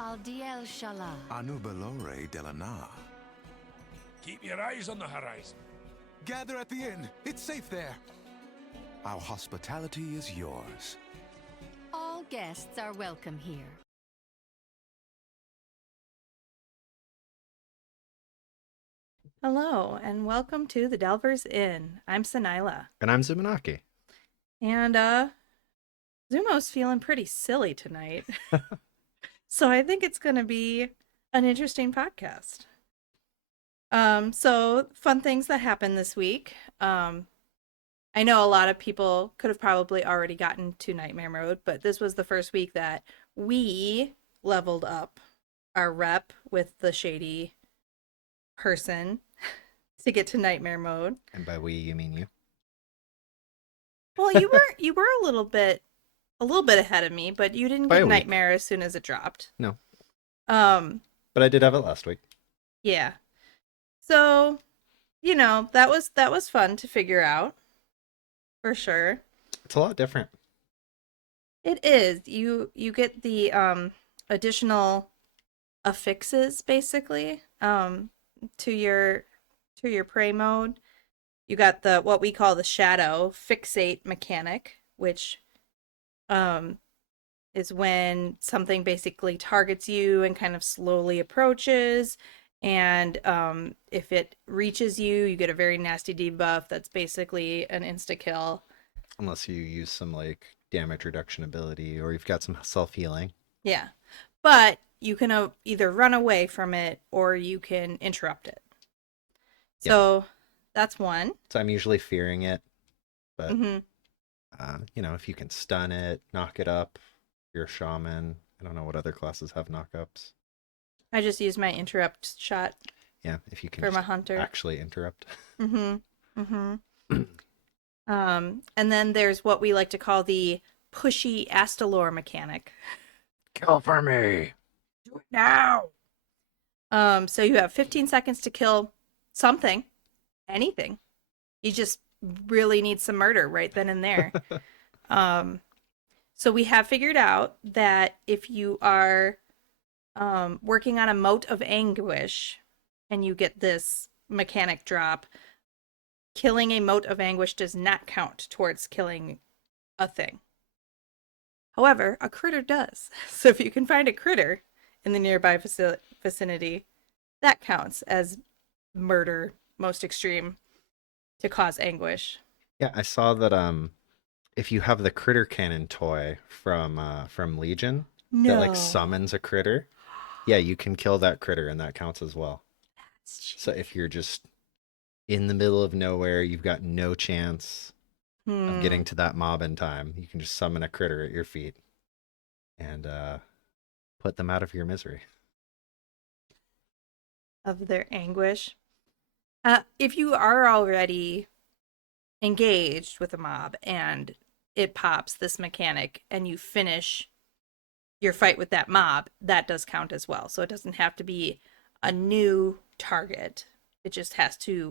Aldiel Shala. Anubalore Delana. Keep your eyes on the horizon. Gather at the inn. It's safe there. Our hospitality is yours. All guests are welcome here. Hello, and welcome to the Delvers Inn. I'm Sanila. And I'm Zumanaki. And, Zumo's feeling pretty silly tonight. So I think it's going to be an interesting podcast. So fun things that happened this week. I know a lot of people could have probably already gotten to Nightmare Mode, but this was the first week that we leveled up our rep with the shady person to get to Nightmare Mode. And by we, you mean you? Well, you were a little bit ahead of me, but you didn't By get a week. Nightmare as soon as it dropped. No. But I did have it last week. yeah. So, that was fun to figure out. For sure. It's a lot different. It is. You get the additional affixes basically to your prey mode. You got the what we call the shadow fixate mechanic, which is when something basically targets you and kind of slowly approaches, and if it reaches you, you get a very nasty debuff that's basically an insta-kill. Unless you use some damage reduction ability or you've got some self-healing. Yeah. But you can either run away from it or you can interrupt it. So that's one. So I'm usually fearing it. But, Mm-hmm. if you can stun it, knock it up, you're a shaman. I don't know what other classes have knockups. I just use my interrupt shot Yeah, if you can for my just hunter. actually interrupt. Mm-hmm. Mm-hmm. And then there's what we like to call the pushy Astalor mechanic. Kill for me. Do it now. So you have 15 seconds to kill something, anything. You just really need some murder right then and there. So we have figured out that if you are working on a mote of anguish and you get this mechanic drop, killing a mote of anguish does not count towards killing a thing. However, a critter does. So if you can find a critter in the nearby vicinity, that counts as murder most extreme to cause anguish. Yeah, I saw that if you have the critter cannon toy from Legion that summons a critter, yeah, you can kill that critter and that counts as well. So if you're just in the middle of nowhere, you've got no chance of getting to that mob in time, you can just summon a critter at your feet and put them out of your misery. Of their anguish. If you are already engaged with a mob and it pops this mechanic and you finish your fight with that mob, that does count as well. So it doesn't have to be a new target. It just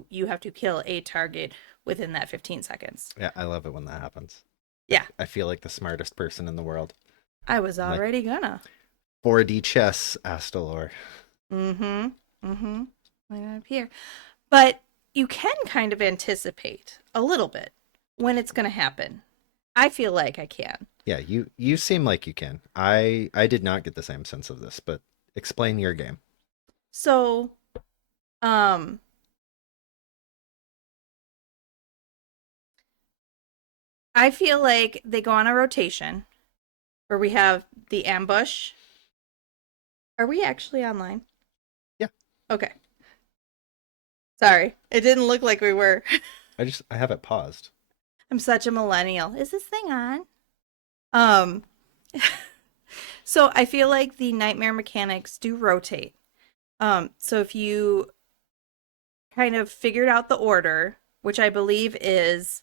you have to kill a target within that 15 seconds. Yeah, I love it when that happens. Yeah. I feel like the smartest person in the world. I was already gonna. 4D chess, Astalor. Mm-hmm. Right up here. But you can kind of anticipate a little bit when it's gonna happen. I feel like I can. Yeah, you seem like you can. I did not get the same sense of this, but explain your game. So, I feel like they go on a rotation where we have the ambush. Are we actually online? Yeah. Okay. Sorry, it didn't look like we were. I have it paused. I'm such a millennial. Is this thing on? So I feel like the nightmare mechanics do rotate. So if you kind of figured out the order, which I believe is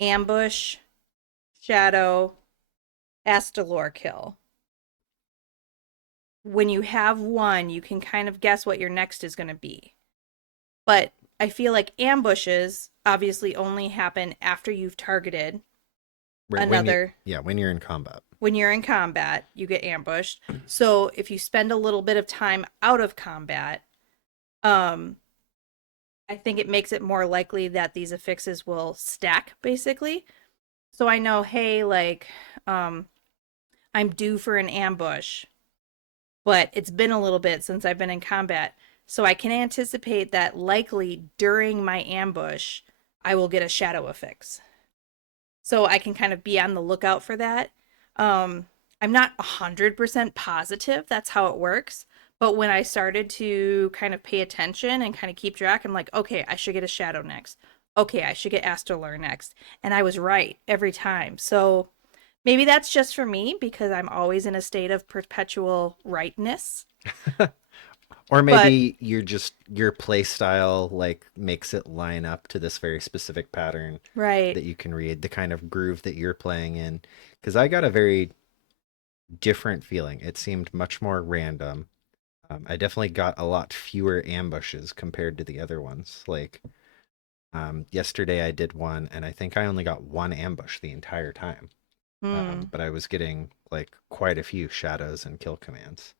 ambush, shadow, Astalor kill. When you have one, you can kind of guess what your next is going to be. But I feel like ambushes obviously only happen after you've targeted Right, another when you're in combat. when you're in combat, you get ambushed. So if you spend a little bit of time out of combat, um I think it makes it more likely that these affixes will stack, basically. So I know, hey, like, I'm due for an ambush, but it's been a little bit since I've been in combat. So I can anticipate that likely during my ambush, I will get a shadow affix. So I can kind of be on the lookout for that. I'm not 100% positive that's how it works. But when I started to kind of pay attention and kind of keep track, I'm like, okay, I should get a shadow next. Okay, I should get Astrolure next. And I was right every time. So maybe that's just for me because I'm always in a state of perpetual rightness. Or maybe your play style like makes it line up to this very specific pattern Right. that you can read, the kind of groove that you're playing in. Because I got a very different feeling. It seemed much more random. I definitely got a lot fewer ambushes compared to the other ones. Like yesterday I did one and I think I only got one ambush the entire time. But I was getting like quite a few shadows and kill commands.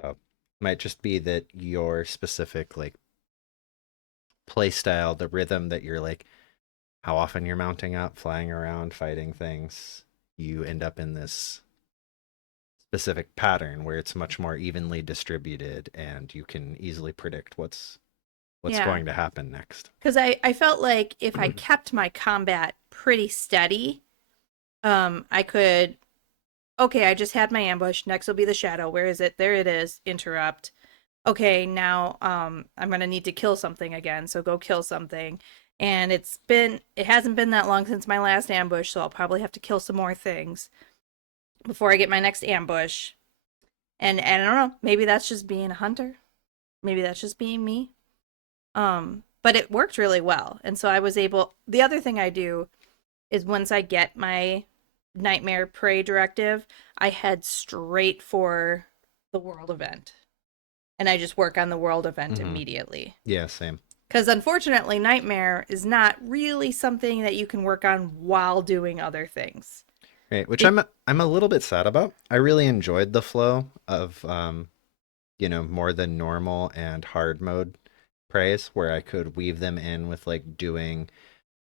So might just be that your specific like play style, the rhythm that you're like, how often you're mounting up, flying around, fighting things, you end up in this specific pattern where it's much more evenly distributed and you can easily predict what's Yeah. going to happen next. Because I felt like if I kept my combat pretty steady, I could, okay, I just had my ambush. Next will be the shadow. Where is it? There it is. Interrupt. Okay, now I'm gonna need to kill something again, so go kill something. And it hasn't been that long since my last ambush, so I'll probably have to kill some more things before I get my next ambush. And I don't know, maybe that's just being a hunter. Maybe that's just being me. But it worked really well. And so I was able, the other thing I do is once I get my Nightmare Prey directive, I head straight for the world event. And I just work on the world event immediately. Yeah, same. Because unfortunately, Nightmare is not really something that you can work on while doing other things. Right, which I'm a little bit sad about. I really enjoyed the flow of more than normal and hard mode praise, where I could weave them in with like doing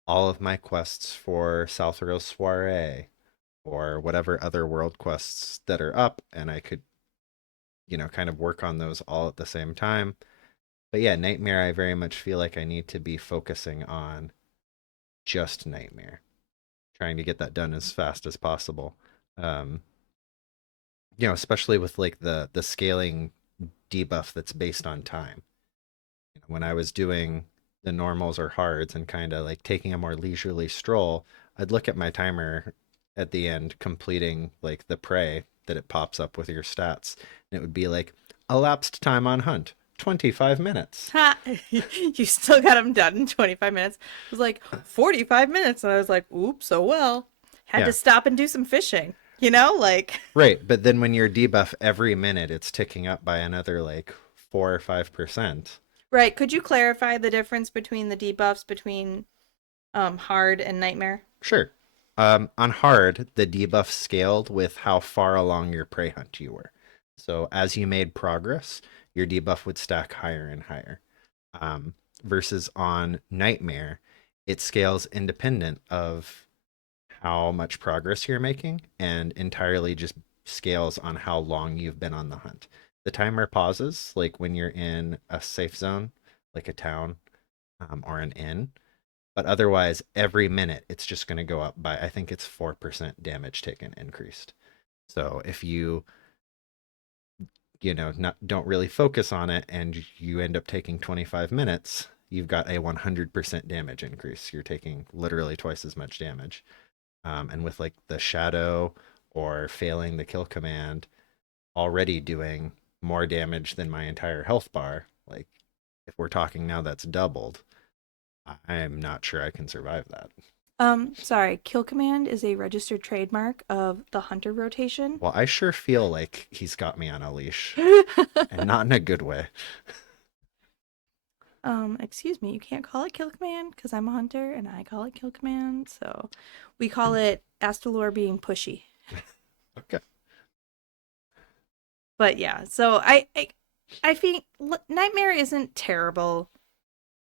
all of my quests for Southros Soiree or whatever other world quests that are up, and I could kind of work on those all at the same time. But yeah, Nightmare, I very much feel like I need to be focusing on just Nightmare, trying to get that done as fast as possible. Especially with like the scaling debuff that's based on time. When I was doing the normals or hards and kind of like taking a more leisurely stroll, I'd look at my timer at the end, completing like the prey that it pops up with your stats, and it would be like elapsed time on hunt 25 minutes. Ha! You still got them done in 25 minutes. It was like 45 minutes. And I was like, oops, oh well. Had to stop and do some fishing, like. Right. But then when you're debuff every minute, it's ticking up by another like 4 or 5%. Right. Could you clarify the difference between the debuffs between hard and Nightmare? Sure. On hard, the debuff scaled with how far along your prey hunt you were. So as you made progress, your debuff would stack higher and higher. Versus on Nightmare, it scales independent of how much progress you're making and entirely just scales on how long you've been on the hunt. The timer pauses, like when you're in a safe zone, like a town or an inn. But otherwise, every minute, it's just going to go up by, I think it's 4% damage taken increased. So if you don't really focus on it and you end up taking 25 minutes, you've got a 100% damage increase. You're taking literally twice as much damage. And with like the shadow or failing the kill command already doing more damage than my entire health bar, like if we're talking now that's doubled, I'm not sure I can survive that. Sorry, Kill Command is a registered trademark of the Hunter rotation. Well, I sure feel like he's got me on a leash, and not in a good way. excuse me, you can't call it Kill Command because I'm a hunter and I call it Kill Command. So we call it Astalor being pushy. Okay. But yeah, so I think Nightmare isn't terrible.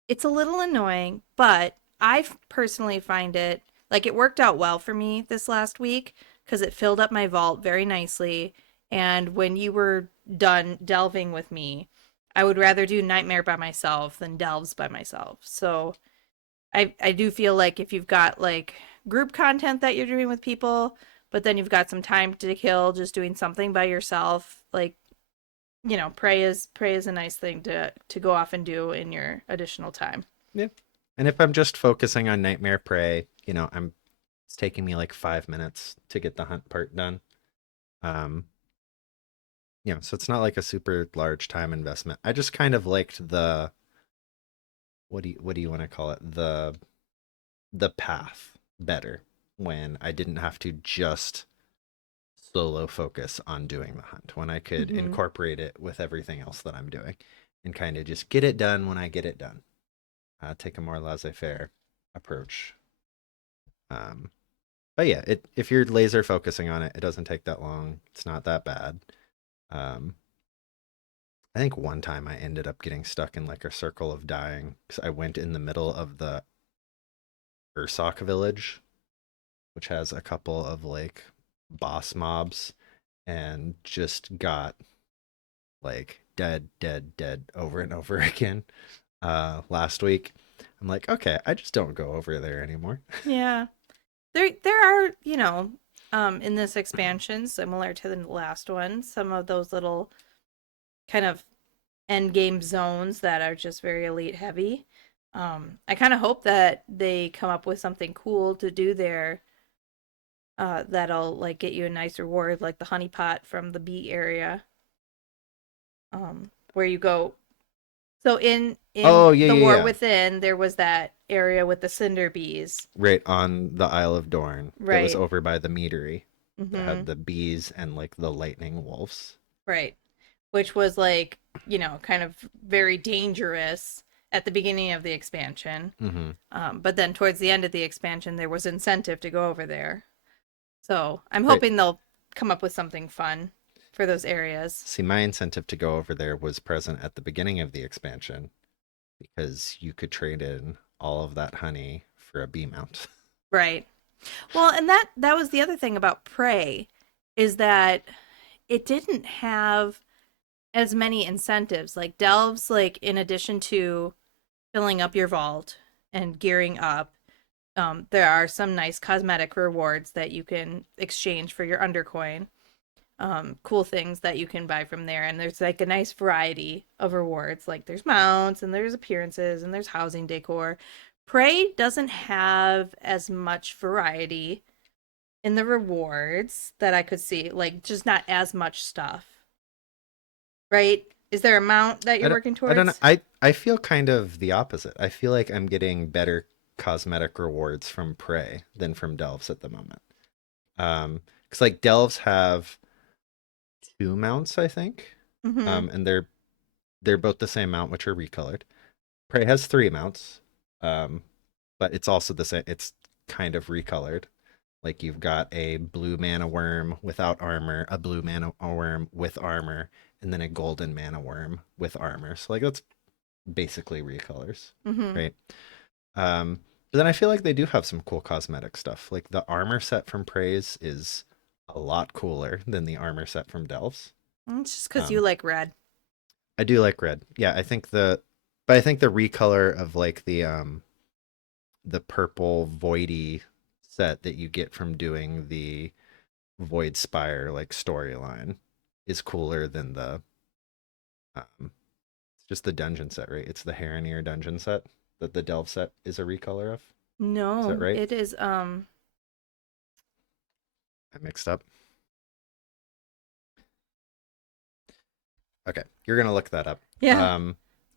It's a little annoying, but personally find it like it worked out well for me this last week because it filled up my vault very nicely. And when you were done delving with me, I would rather do Nightmare by myself than Delves by myself. So I do feel like if you've got like group content that you're doing with people, but then you've got some time to kill just doing something by yourself, like, you know, Prey is a nice thing to go off and do in your additional time. Yeah. And if I'm just focusing on Nightmare Prey, you know, it's taking me like 5 minutes to get the hunt part done. You know, so it's not like a super large time investment. I just kind of liked the what do you want to call it? The path better when I didn't have to just solo focus on doing the hunt, when I could incorporate it with everything else that I'm doing and kind of just get it done when I get it done. Take a more laissez-faire approach. But yeah, if you're laser focusing on it, it doesn't take that long. It's not that bad. I think one time I ended up getting stuck in like a circle of dying because I went in the middle of the Ursoc village, which has a couple of like boss mobs, and just got like dead over and over again last week. I'm like, okay, I just don't go over there anymore. Yeah. There are, you know, in this expansion, similar to the last one, some of those little kind of end game zones that are just very elite heavy. I kind of hope that they come up with something cool to do there that'll like get you a nice reward, like the honeypot from the bee area, where you go. So in the War Within, there was that area with the cinder bees. Right on the Isle of Dorne. Right. That was over by the meadery. That had the bees and like the lightning wolves. Right. Which was like, you know, kind of very dangerous at the beginning of the expansion. But then towards the end of the expansion, there was incentive to go over there. So I'm hoping they'll come up with something fun for those areas. See, my incentive to go over there was present at the beginning of the expansion because you could trade in all of that honey for a bee mount. Right. Well, and that was the other thing about Prey, is that it didn't have as many incentives. Like Delves, like in addition to filling up your vault and gearing up, there are some nice cosmetic rewards that you can exchange for your undercoin. Cool things that you can buy from there, and there's like a nice variety of rewards. Like there's mounts and there's appearances and there's housing decor. Prey doesn't have as much variety in the rewards that I could see, like just not as much stuff. Right? Is there a mount that you're working towards? I don't know. I feel kind of the opposite. I feel like I'm getting better cosmetic rewards from Prey than from Delves at the moment. Because like Delves have 2 mounts, I think. And they're both the same mount, which are recolored. Prey has 3 mounts. But it's also the same, it's kind of recolored. Like you've got a blue mana worm without armor, a blue mana worm with armor, and then a golden mana worm with armor. So like that's basically recolors, right? But then I feel like they do have some cool cosmetic stuff. Like the armor set from Praise is a lot cooler than the armor set from Delves. It's just because you like red. I do like red. Yeah, I think the recolor of like the purple voidy set that you get from doing the Void Spire like storyline is cooler than the it's just the dungeon set, right? It's the Harrenir dungeon set that the Delve set is a recolor of. No, is that right? It is I mixed up. Okay, you're gonna look that up. Yeah.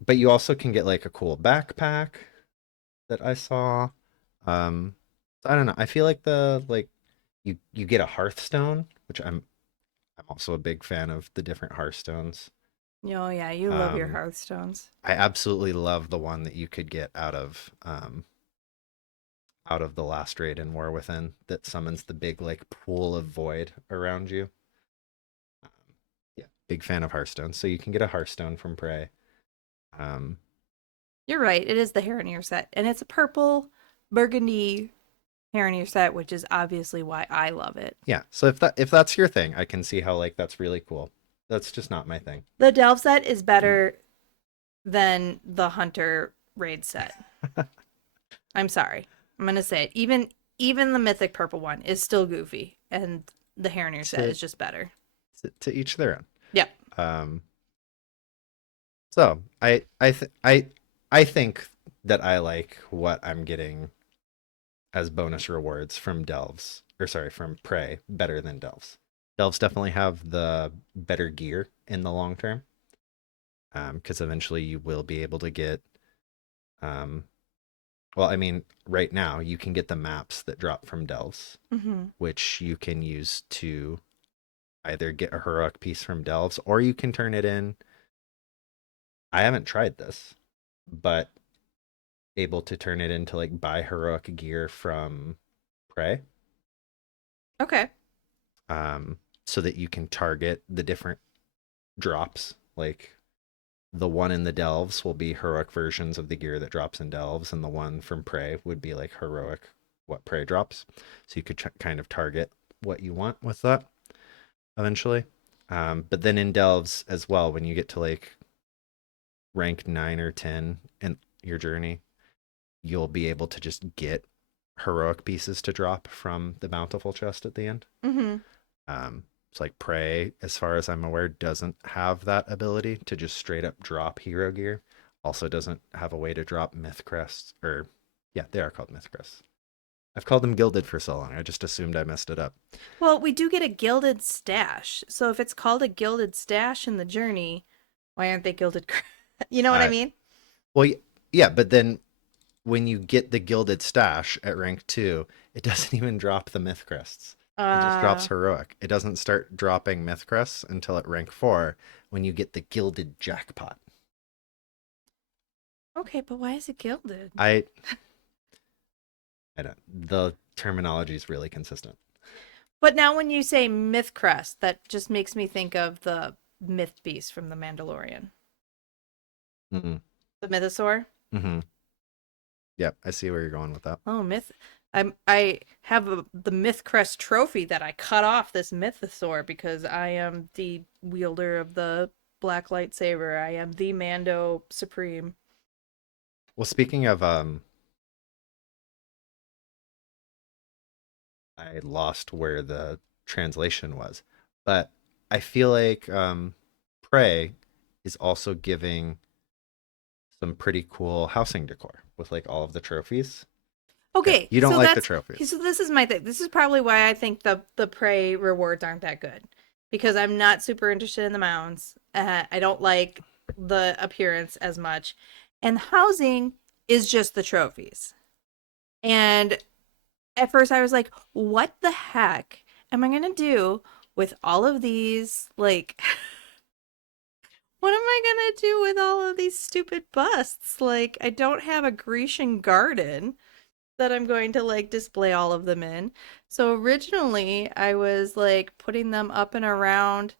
But you also can get like a cool backpack that I saw. I don't know. I feel like you get a Hearthstone, which I'm also a big fan of the different Hearthstones. Oh yeah, you love your Um, Hearthstones. I absolutely love the one that you could get out of the last raid in War Within that summons the big like pool of void around you. Um, yeah, big fan of Hearthstone. So you can get a Hearthstone from Prey. Um, You're right. It is the Harrenir set, and it's a purple burgundy Harrenir set, which is obviously why I love it. yeah. So if that's your thing, I can see how like that's really cool. That's just not my thing. The Delve set is better than the Hunter raid set. I'm sorry. I'm gonna say it. Even the mythic purple one is still goofy, and the Harrenir set So- is just better. To each their own. Yep. So I think that I like what I'm getting as bonus rewards from Delves, or sorry, from Prey better than Delves. Delves definitely have the better gear in the long term. Because eventually you will be able to get well, I mean, right now you can get the maps that drop from Delves, Mm-hmm. which you can use to either get a heroic piece from Delves or you can turn it in. I haven't tried this, but able to turn it into like buy heroic gear from Prey, Okay. so that you can target the different drops. Like the one in the Delves will be heroic versions of the gear that drops in Delves, and the one from Prey would be like heroic what Prey drops. So you could kind of target what you want with that eventually. But then in Delves as well, when you get to like rank 9 or 10 in your journey, you'll be able to just get heroic pieces to drop from the bountiful chest at the end. Mm-hmm. It's like Prey, as far as I'm aware, doesn't have that ability to just straight up drop hero gear. Also doesn't have a way to drop myth crests, or yeah, they are called myth crests. I've called them gilded for so long. I just assumed I messed it up. Well, we do get a gilded stash. So if it's called a gilded stash in the journey, why aren't they gilded? You know what I mean? Well, yeah, but then when you get the gilded stash at rank 2, it doesn't even drop the myth crests. It just drops heroic. It doesn't start dropping myth crests until at rank 4 when you get the gilded jackpot. Okay, but why is it gilded? I don't. The terminology is really consistent. But now when you say myth crest, that just makes me think of the myth beast from The Mandalorian. Mm-hmm. The mythosaur. Mm-hmm. Yep, I see where you're going with that. Oh, myth. I have the myth crest trophy that I cut off this mythosaur because I am the wielder of the black lightsaber. I am the Mando Supreme. Well, speaking of I lost where the translation was, but I feel like Prey is also giving some pretty cool housing decor with like all of the trophies. Okay, You don't so like the that's- trophies. So this is my thing. This is probably why I think the prey rewards aren't that good, because I'm not super interested in the mounds. I don't like the appearance as much, and housing is just the trophies. And at first I was like, what the heck am I gonna do with all of these? Like, what am I gonna do with all of these stupid busts? Like, I don't have a Grecian garden that I'm going to like display all of them in. So originally I was like putting them up and around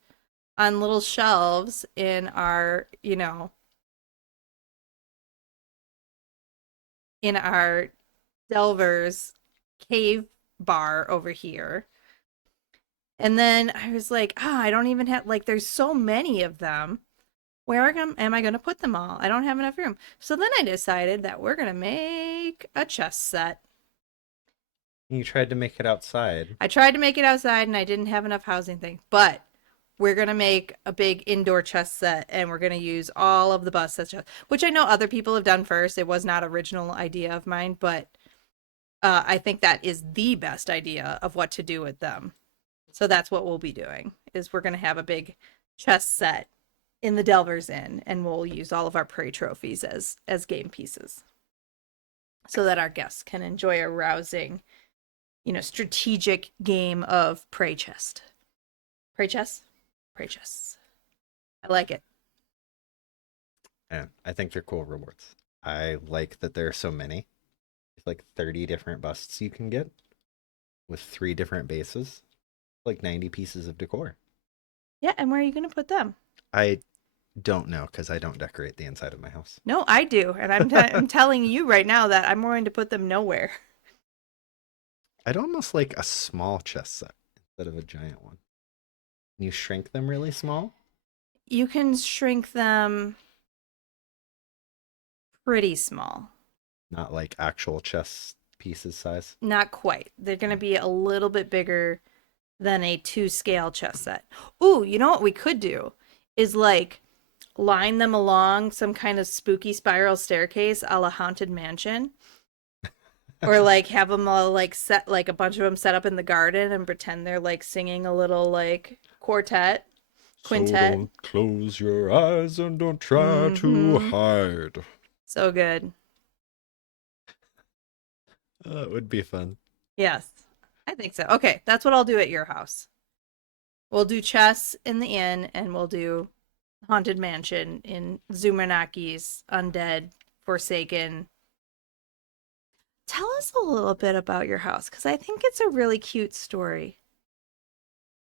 on little shelves in our, in our Delvers cave bar over here. And then I was like, I don't even have, like, there's so many of them. Where am I going to put them all? I don't have enough room. So then I decided that we're going to make a chess set. You tried to make it outside. I tried to make it outside and I didn't have enough housing thing, but we're going to make a big indoor chess set and we're going to use all of the bus sets, which I know other people have done first. It was not original idea of mine, but I think that is the best idea of what to do with them. So that's what we'll be doing, is we're going to have a big chess set in the Delvers Inn, and we'll use all of our prey trophies as game pieces so that our guests can enjoy a rousing, strategic game of prey chest. Prey chess? Prey chess. I like it. And I think they're cool rewards. I like that there are so many. There's like 30 different busts you can get with 3 different bases, like 90 pieces of decor. Yeah, and where are you going to put them? I don't know because I don't decorate the inside of my house. No, I do, and I'm telling you right now that I'm going to put them nowhere. I'd almost like a small chess set instead of a giant one. Can you shrink them really small? You can shrink them pretty small. Not like actual chess pieces size. Not quite. They're going to be a little bit bigger than a 2-scale chess set. Ooh, you know what we could do is like line them along some kind of spooky spiral staircase a la Haunted Mansion. Or like have them all like set, like a bunch of them set up in the garden and pretend they're like singing a little like quintet. So don't close your eyes and don't try to Mhm. hide. So good. It would be fun. Yes, I think so. Okay, that's what I'll do at your house. We'll do chess in the inn, and we'll do Haunted Mansion in Zumanaki's Undead Forsaken. Tell us a little bit about your house, because I think it's a really cute story.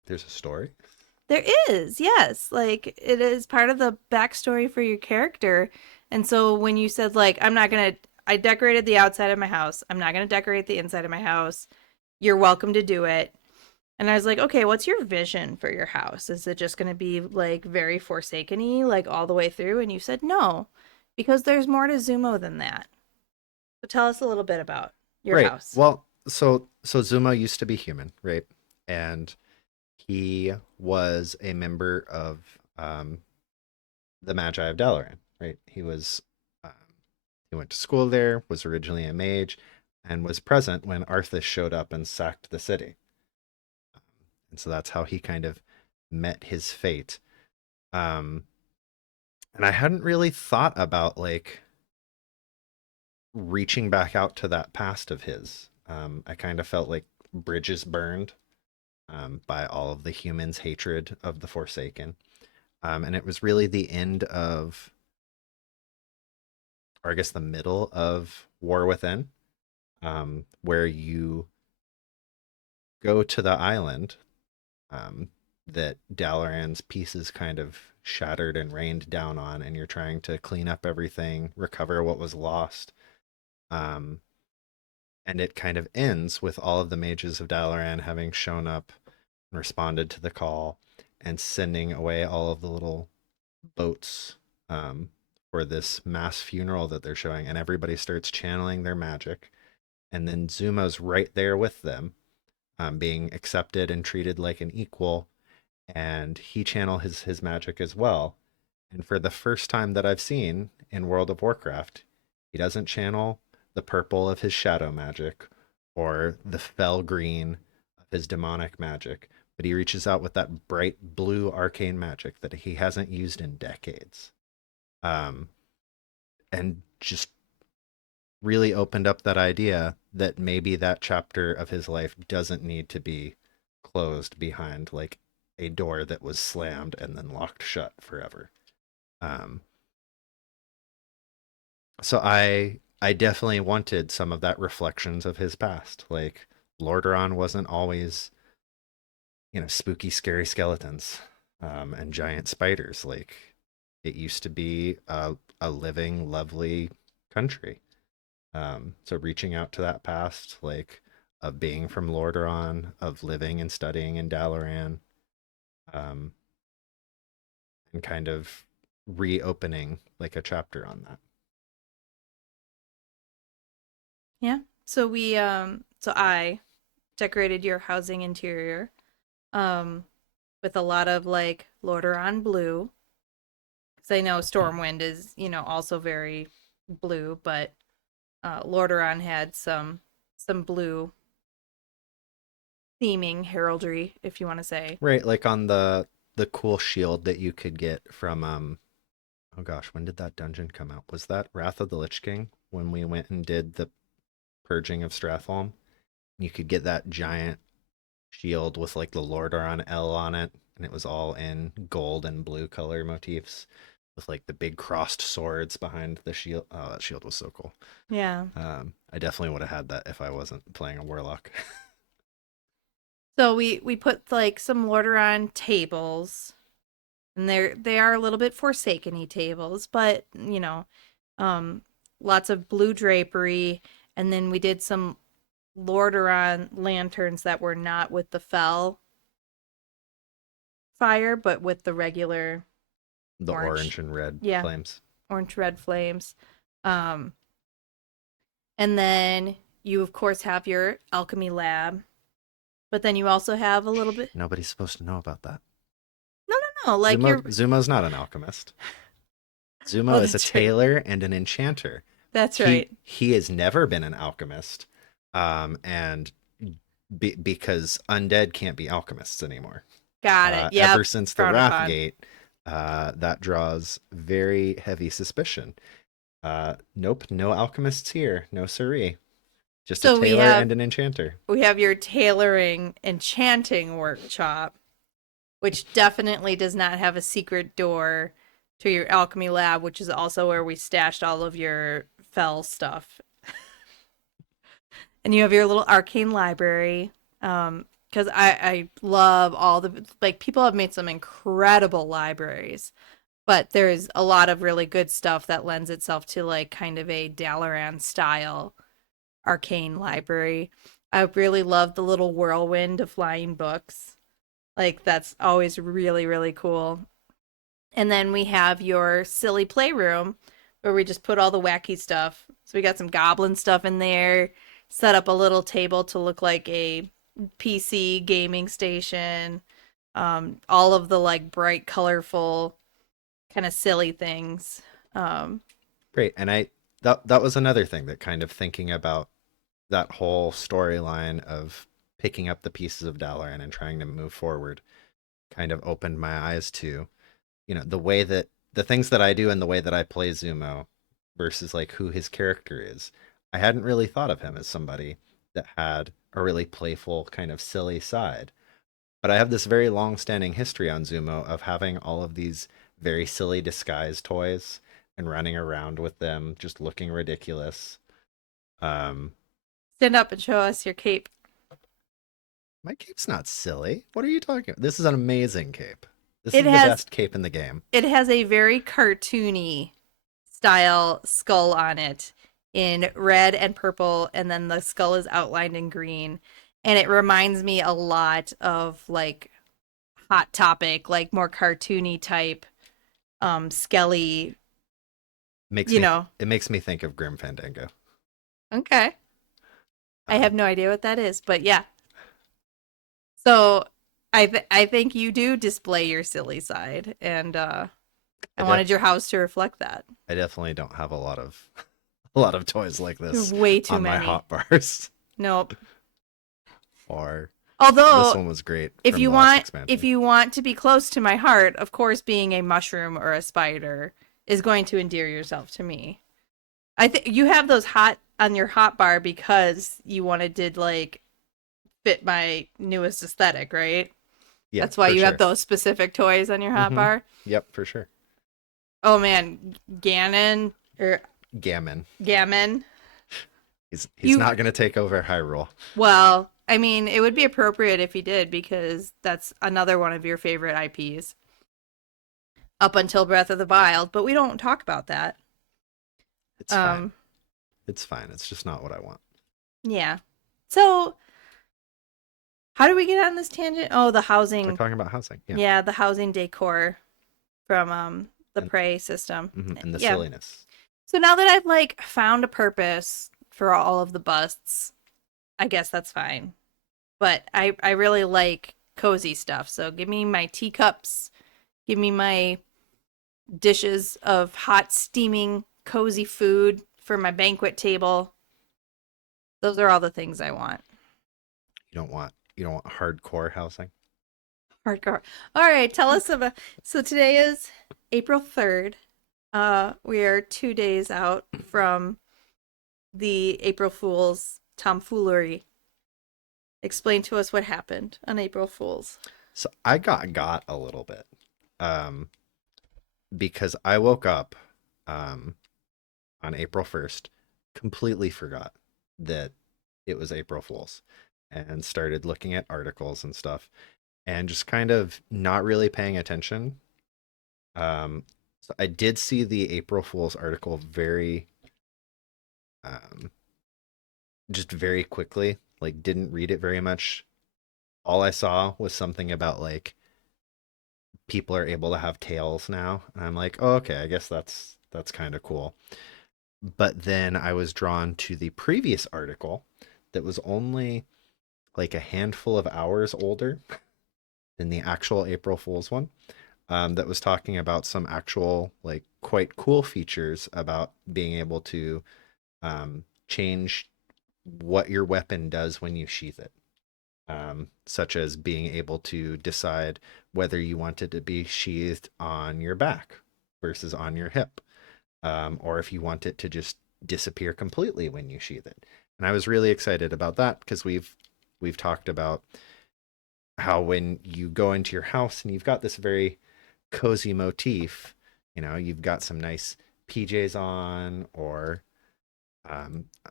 There's a story. There is, yes. Like, it is part of the backstory for your character. And so when you said, like, I decorated the outside of my house, I'm not going to decorate the inside of my house, you're welcome to do it. And I was like, okay, what's your vision for your house? Is it just going to be, like, very Forsaken-y, like, all the way through? And you said no, because there's more to Zumo than that. So tell us a little bit about your Right. house. Well, so Zumo used to be human, right? And he was a member of the Magi of Dalaran, right? He went to school there, was originally a mage, and was present when Arthas showed up and sacked the city. And so that's how he kind of met his fate. And I hadn't really thought about like reaching back out to that past of his. I kind of felt like bridges burned by all of the humans' hatred of the Forsaken. And it was really the end of, or I guess the middle of War Within, where you go to the island that Dalaran's pieces kind of shattered and rained down on, and you're trying to clean up everything, recover what was lost. And it kind of ends with all of the mages of Dalaran having shown up and responded to the call and sending away all of the little boats for this mass funeral that they're showing, and everybody starts channeling their magic. And then Zumo's right there with them, being accepted and treated like an equal, and he channel his magic as well. And for the first time that I've seen in World of Warcraft, he doesn't channel the purple of his shadow magic or the fell green of his demonic magic, but he reaches out with that bright blue arcane magic that he hasn't used in decades. And just really opened up that idea that maybe that chapter of his life doesn't need to be closed behind like a door that was slammed and then locked shut forever. So I definitely wanted some of that reflections of his past. Like Lordaeron wasn't always, spooky, scary skeletons and giant spiders. Like it used to be a living, lovely country. So reaching out to that past, like of being from Lordaeron, of living and studying in Dalaran, and kind of reopening like a chapter on that. Yeah. So I decorated your housing interior with a lot of like Lordaeron blue. Cuz I know Stormwind is, also very blue, but Lordaeron had some blue theming, heraldry, if you want to say. Right, like on the cool shield that you could get from oh gosh, when did that dungeon come out? Was that Wrath of the Lich King when we went and did the Purging of Stratholme? You could get that giant shield with like the Lordaeron L on it, and it was all in gold and blue color motifs. with like the big crossed swords behind the shield. Oh, that shield was so cool. Yeah. I definitely would have had that if I wasn't playing a warlock. So we put like some Lordaeron tables, and they are a little bit Forsaken-y tables, but you know, lots of blue drapery, and then we did some Lordaeron lanterns that were not with the fel fire, but with the regular The Orange. orange and red Yeah. flames. orange red flames. And then you of course have your alchemy lab, but then you also have a little bit. Nobody's supposed to know about that. No, like your Zumo's not an alchemist. Zumo Oh, is a that's right. tailor and an enchanter. That's right. He has never been an alchemist, and because undead can't be alchemists anymore. Got it. Yeah. Ever since the frowned upon. Wrathgate, that draws very heavy suspicion. Nope, no alchemists here. No siree. Just So a we tailor have- and an enchanter. We have your tailoring enchanting workshop, which definitely does not have a secret door to your alchemy lab, which is also where we stashed all of your fel stuff. And you have your little arcane library. Because I love all the, like, people have made some incredible libraries, but there's a lot of really good stuff that lends itself to like kind of a Dalaran style arcane library. I really love the little whirlwind of flying books. Like, that's always really, really cool. And then we have your silly playroom where we just put all the wacky stuff. So we got some goblin stuff in there, set up a little table to look like a PC gaming station. All of the like bright, colorful, kind of silly things. Great. And that was another thing that kind of thinking about that whole storyline of picking up the pieces of Dalaran and trying to move forward kind of opened my eyes to, the way that the things that I do and the way that I play Zumo versus like who his character is. I hadn't really thought of him as somebody that had a really playful kind of silly side. But I have this very long-standing history on Zumo of having all of these very silly disguise toys and running around with them, just looking ridiculous. Stand up and show us your cape. My cape's not silly. What are you talking about? This is an amazing cape. This It is the has- best cape in the game. It has a very cartoony style skull on it in red and purple, and then the skull is outlined in green. And it reminds me a lot of like Hot Topic, like more cartoony type, Skelly, Makes you me, know. It makes me think of Grim Fandango. Okay. I have no idea what that is, but yeah. So I think you do display your silly side, and I wanted your house to reflect that. I definitely don't have a lot of a lot of toys like this Way too on many. my hot bars. Nope. Or Although this one was great. if from you the last want expansion. if you want to be close to my heart, of course being a mushroom or a spider is going to endear yourself to me. I think you have those hot on your hot bar because you wanted to like fit my newest aesthetic, right? Yeah, That's why for you sure. have those specific toys on your hot Mhm. bar. Yep, for sure. Oh man, Ganon or Gammon. Gammon. He's You- not going to take over Hyrule. Well, I mean, it would be appropriate if he did because that's another one of your favorite IPs. Up until Breath of the Wild, but we don't talk about that. It's fine. It's fine. It's just not what I want. Yeah. So, how do we get on this tangent? Oh, the We're housing. talking about housing. Yeah. Yeah, the housing decor from the And- Prey system. Mhm, and the Yeah. silliness. So now that I've like found a purpose for all of the busts, I guess that's fine. But I really like cozy stuff. So give me my teacups, give me my dishes of hot steaming cozy food for my banquet table. Those are all the things I want. You don't want hardcore housing. Hardcore. All right, tell us about. So today is April 3rd. We are 2 days out from the April Fool's tomfoolery. Explain to us what happened on April Fool's. So I got a little bit. because I woke up on April 1st, completely forgot that it was April Fool's, and started looking at articles and stuff, and just kind of not really paying attention. So I did see the April Fool's article um, just very quickly, like didn't read it very much. All I saw was something about like people are able to have tails now, and I'm like, oh, okay, I guess that's kind of cool. But then I was drawn to the previous article that was only like a handful of hours older than the actual April Fool's one, that was talking about some actual like quite cool features about being able to change what your weapon does when you sheath it, such as being able to decide whether you want it to be sheathed on your back versus on your hip, or if you want it to just disappear completely when you sheath it. And I was really excited about that because we've talked about how when you go into your house and you've got this very cozy motif, you've got some nice PJs on or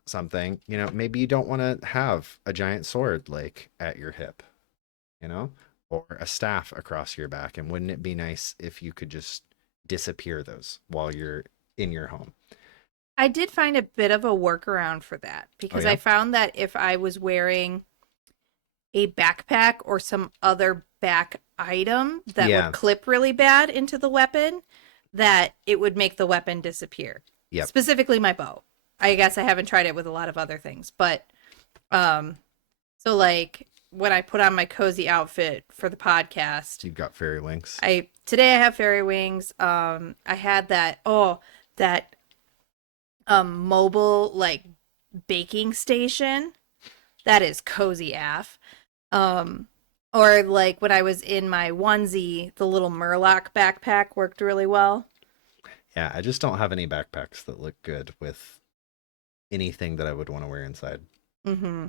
something, maybe you don't want to have a giant sword like at your hip, or a staff across your back. And wouldn't it be nice if you could just disappear those while you're in your home? I did find a bit of a workaround for that because yeah? I found that if I was wearing a backpack or some other back item that Yeah. would clip really bad into the weapon, that it would make the weapon disappear. Yep. Specifically my bow. I guess I haven't tried it with a lot of other things, but so like when I put on my cozy outfit for the podcast, You've got fairy wings. Today I have fairy wings. I had that mobile like baking station. That is cozy AF. Or like when I was in my onesie, the little Murloc backpack worked really well. Yeah, I just don't have any backpacks that look good with anything that I would want to wear inside. Mm-hmm.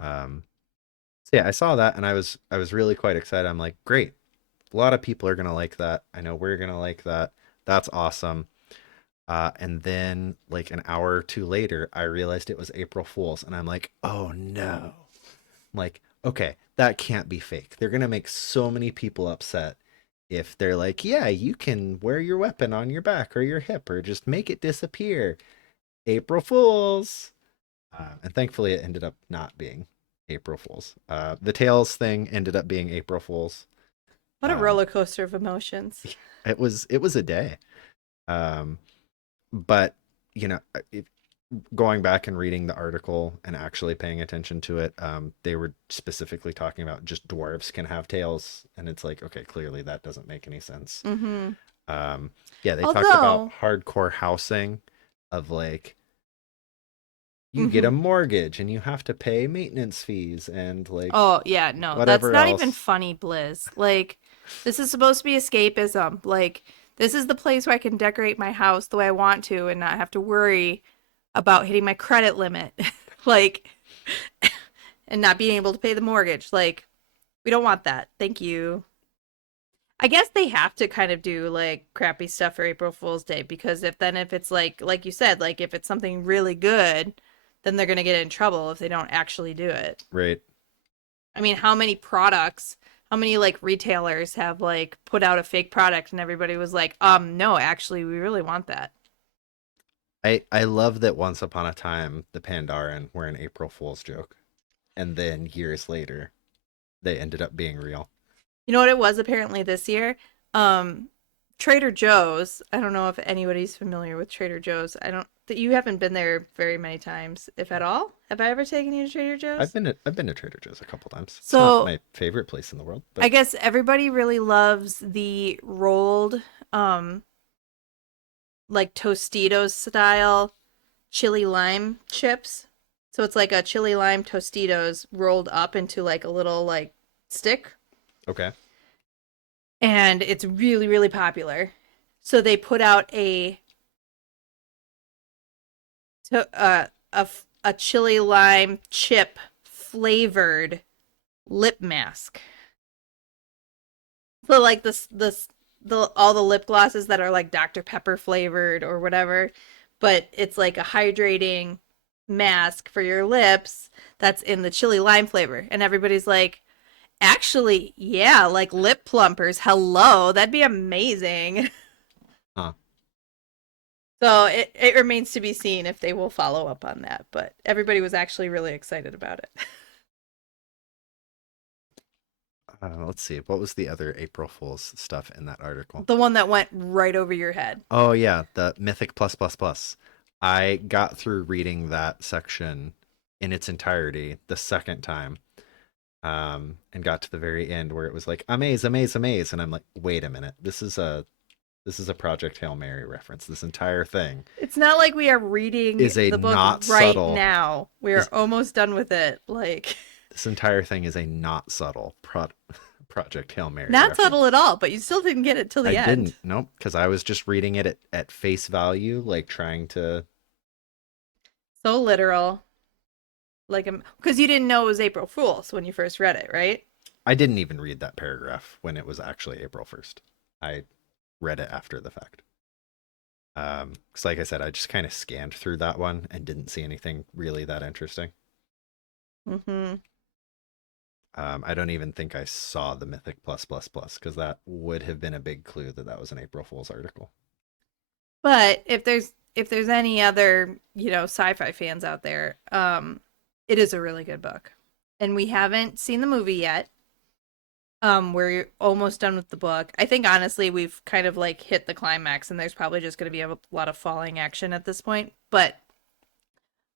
So yeah, I saw that and I was really quite excited. I'm like, great. A lot of people are gonna like that. I know we're gonna like that. That's awesome. And then like an hour or two later, I realized it was April Fool's, and I'm like, oh no. I'm like, okay, that can't be fake. They're gonna make so many people upset if they're like, yeah, you can wear your weapon on your back or your hip or just make it disappear. April Fools. And thankfully it ended up not being April Fools. The Tails thing ended up being April Fools. What a roller coaster of emotions. It was a day. But going back and reading the article and actually paying attention to it, they were specifically talking about just dwarves can have tails, and it's like, okay, clearly that doesn't make any sense. Mm-hmm. Yeah, they talked about hardcore housing of like you get a mortgage and you have to pay maintenance fees and like oh yeah, no, that's whatever not else. even funny, Blizz. Like this is supposed to be escapism. Like this is the place where I can decorate my house the way I want to and not have to worry about hitting my credit limit. Like and not being able to pay the mortgage. Like we don't want that. Thank you. I guess they have to kind of do like crappy stuff for April Fool's Day because if it's like you said, like if it's something really good, then they're going to get in trouble if they don't actually do it. Right. I mean, how many like retailers have like put out a fake product and everybody was like, no, actually we really want that. I love that once upon a time the Pandaren were an April Fool's joke, and then years later they ended up being real. You know what it was apparently this year? Trader Joe's. I don't know if anybody's familiar with Trader Joe's. You haven't been there very many times, if at all. Have I ever taken you to Trader Joe's? I've been to Trader Joe's a couple times. It's So not my favorite place in the world, but I guess everybody really loves the rolled like Tostitos style chili lime chips. So it's like a chili lime Tostitos rolled up into like a little like stick. okay. And it's really, really popular. So they put out a chili lime chip flavored lip mask. So like this all the lip glosses that are like Dr. Pepper flavored or whatever, but it's like a hydrating mask for your lips that's in the chili lime flavor. And everybody's like, actually, yeah, like lip plumpers. Hello, that'd be amazing. Huh. So it remains to be seen if they will follow up on that. But everybody was actually really excited about it. Let's see. What was the other April Fool's stuff in that article? The one that went right over your head. Oh yeah, the Mythic plus plus plus. I got through reading that section in its entirety the second time, and got to the very end where it was like amaze, amaze, amaze, and I'm like, wait a minute, this is a Project Hail Mary reference. This entire thing It's not like we are reading is a the book not right subtle. now. We are Is- almost done with it. Like, This entire thing is a not subtle Project Hail Mary. not reference. subtle at all, but you still didn't get it till the I end. didn't. Nope, because I was just reading it at face value, like trying to. So literal. Like, because you didn't know it was April Fool's when you first read it, right? I didn't even read that paragraph when it was actually April 1st. I read it after the fact. Because like I said, I just kind of scanned through that one and didn't see anything really that interesting. Mm-hmm. I don't even think I saw the Mythic plus plus plus because that would have been a big clue that that was an April Fool's article. But if there's any other, sci-fi fans out there, it is a really good book. And we haven't seen the movie yet. We're almost done with the book. I think honestly we've kind of like hit the climax and there's probably just going to be a lot of falling action at this point. But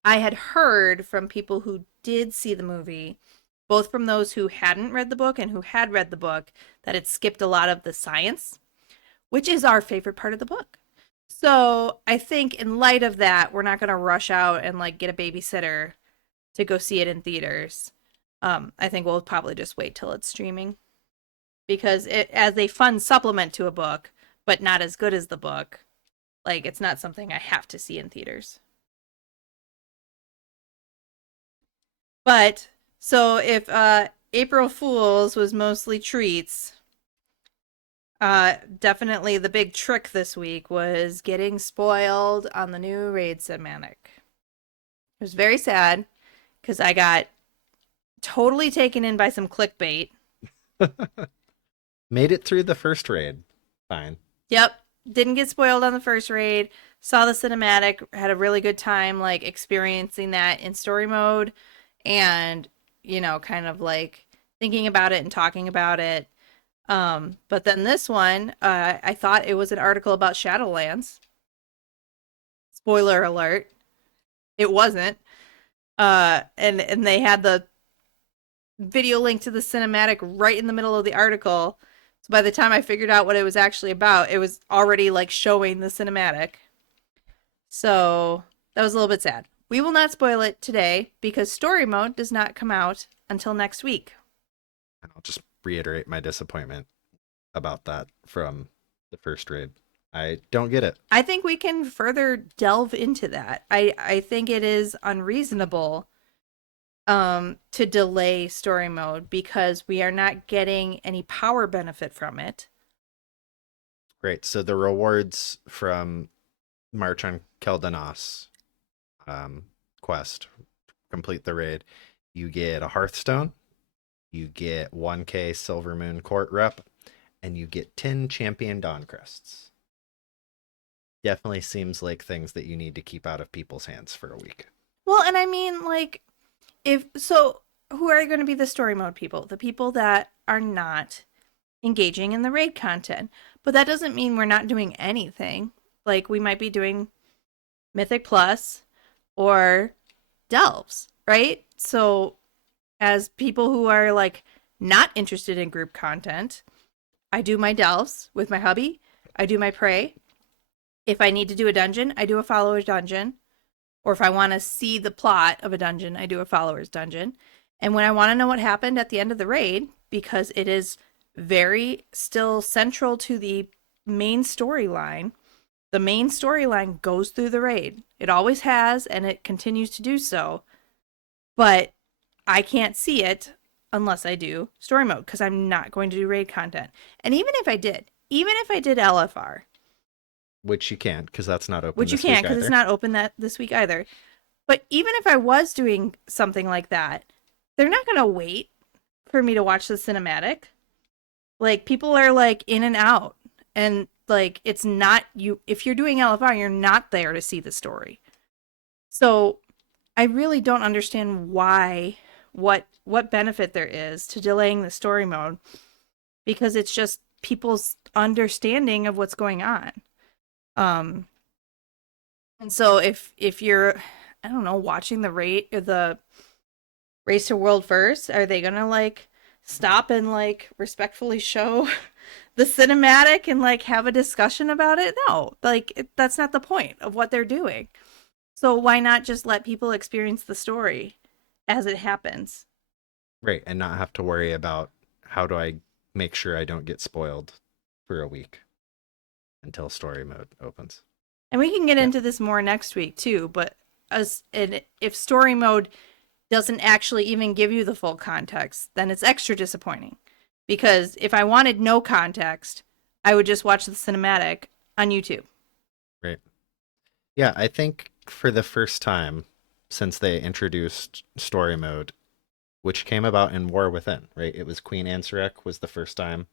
I had heard from people who did see the movie, both from those who hadn't read the book and who had read the book, that it skipped a lot of the science, which is our favorite part of the book. So I think in light of that, we're not going to rush out and like get a babysitter to go see it in theaters. I think we'll probably just wait till it's streaming, because it, as a fun supplement to a book, but not as good as the book, like it's not something I have to see in theaters. But so if April Fool's was mostly treats, definitely the big trick this week was getting spoiled on the new Raid Cinematic. It was very sad because I got totally taken in by some clickbait. Made it through the first raid. Fine. Yep. Didn't get spoiled on the first raid. Saw the cinematic. Had a really good time, like, experiencing that in story mode. And, kind of, like, thinking about it and talking about it. But then this one, I thought it was an article about Shadowlands. Spoiler alert. It wasn't. And they had the video link to the cinematic right in the middle of the article. So by the time I figured out what it was actually about, it was already like showing the cinematic. So that was a little bit sad. We will not spoil it today because story mode does not come out until next week. And I'll just reiterate my disappointment about that from the first raid. I don't get it. I think we can further delve into that. I think it is unreasonable to delay story mode because we are not getting any power benefit from it. Great. So the rewards from March on Keldanos quest, complete the raid, you get a Hearthstone, you get 1k Silver Moon Court rep, and you get 10 Champion Dawn Crests. Definitely seems like things that you need to keep out of people's hands for a week. Well, and I mean, like, who are going to be the story mode people? The people that are not engaging in the raid content. But that doesn't mean we're not doing anything. Like, we might be doing Mythic Plus or Delves, right? So, as people who are, like, not interested in group content, I do my Delves with my hubby. I do my Prey. If I need to do a dungeon, I do a follower's dungeon. Or if I want to see the plot of a dungeon, I do a follower's dungeon. And when I want to know what happened at the end of the raid, because it is very still central to the main storyline, the main storyline goes through the raid. It always has, and it continues to do so. But I can't see it unless I do story mode, because I'm not going to do raid content. And even if I did, even if I did LFR, Which you can't, because that's not open. which you this week can't because it's either. not open this week either. But even if I was doing something like that, they're not gonna wait for me to watch the cinematic. Like, people are like in and out, and like, it's not you. If you're doing LFR, you're not there to see the story. So I really don't understand what benefit there is to delaying the story mode, because it's just people's understanding of what's going on. And so if you're, I don't know, watching the Race to World first, are they gonna like stop and like respectfully show the cinematic and like have a discussion about it? No, like that's not the point of what they're doing. So why not just let people experience the story as it happens? Right, and not have to worry about how do I make sure I don't get spoiled for a week until story mode opens. And we can get Yeah. into this more next week too, but if story mode doesn't actually even give you the full context, then it's extra disappointing. Because if I wanted no context, I would just watch the cinematic on YouTube. Right. Yeah, I think for the first time since they introduced story mode, which came about in War Within, right? It was Queen Ansarek was the first time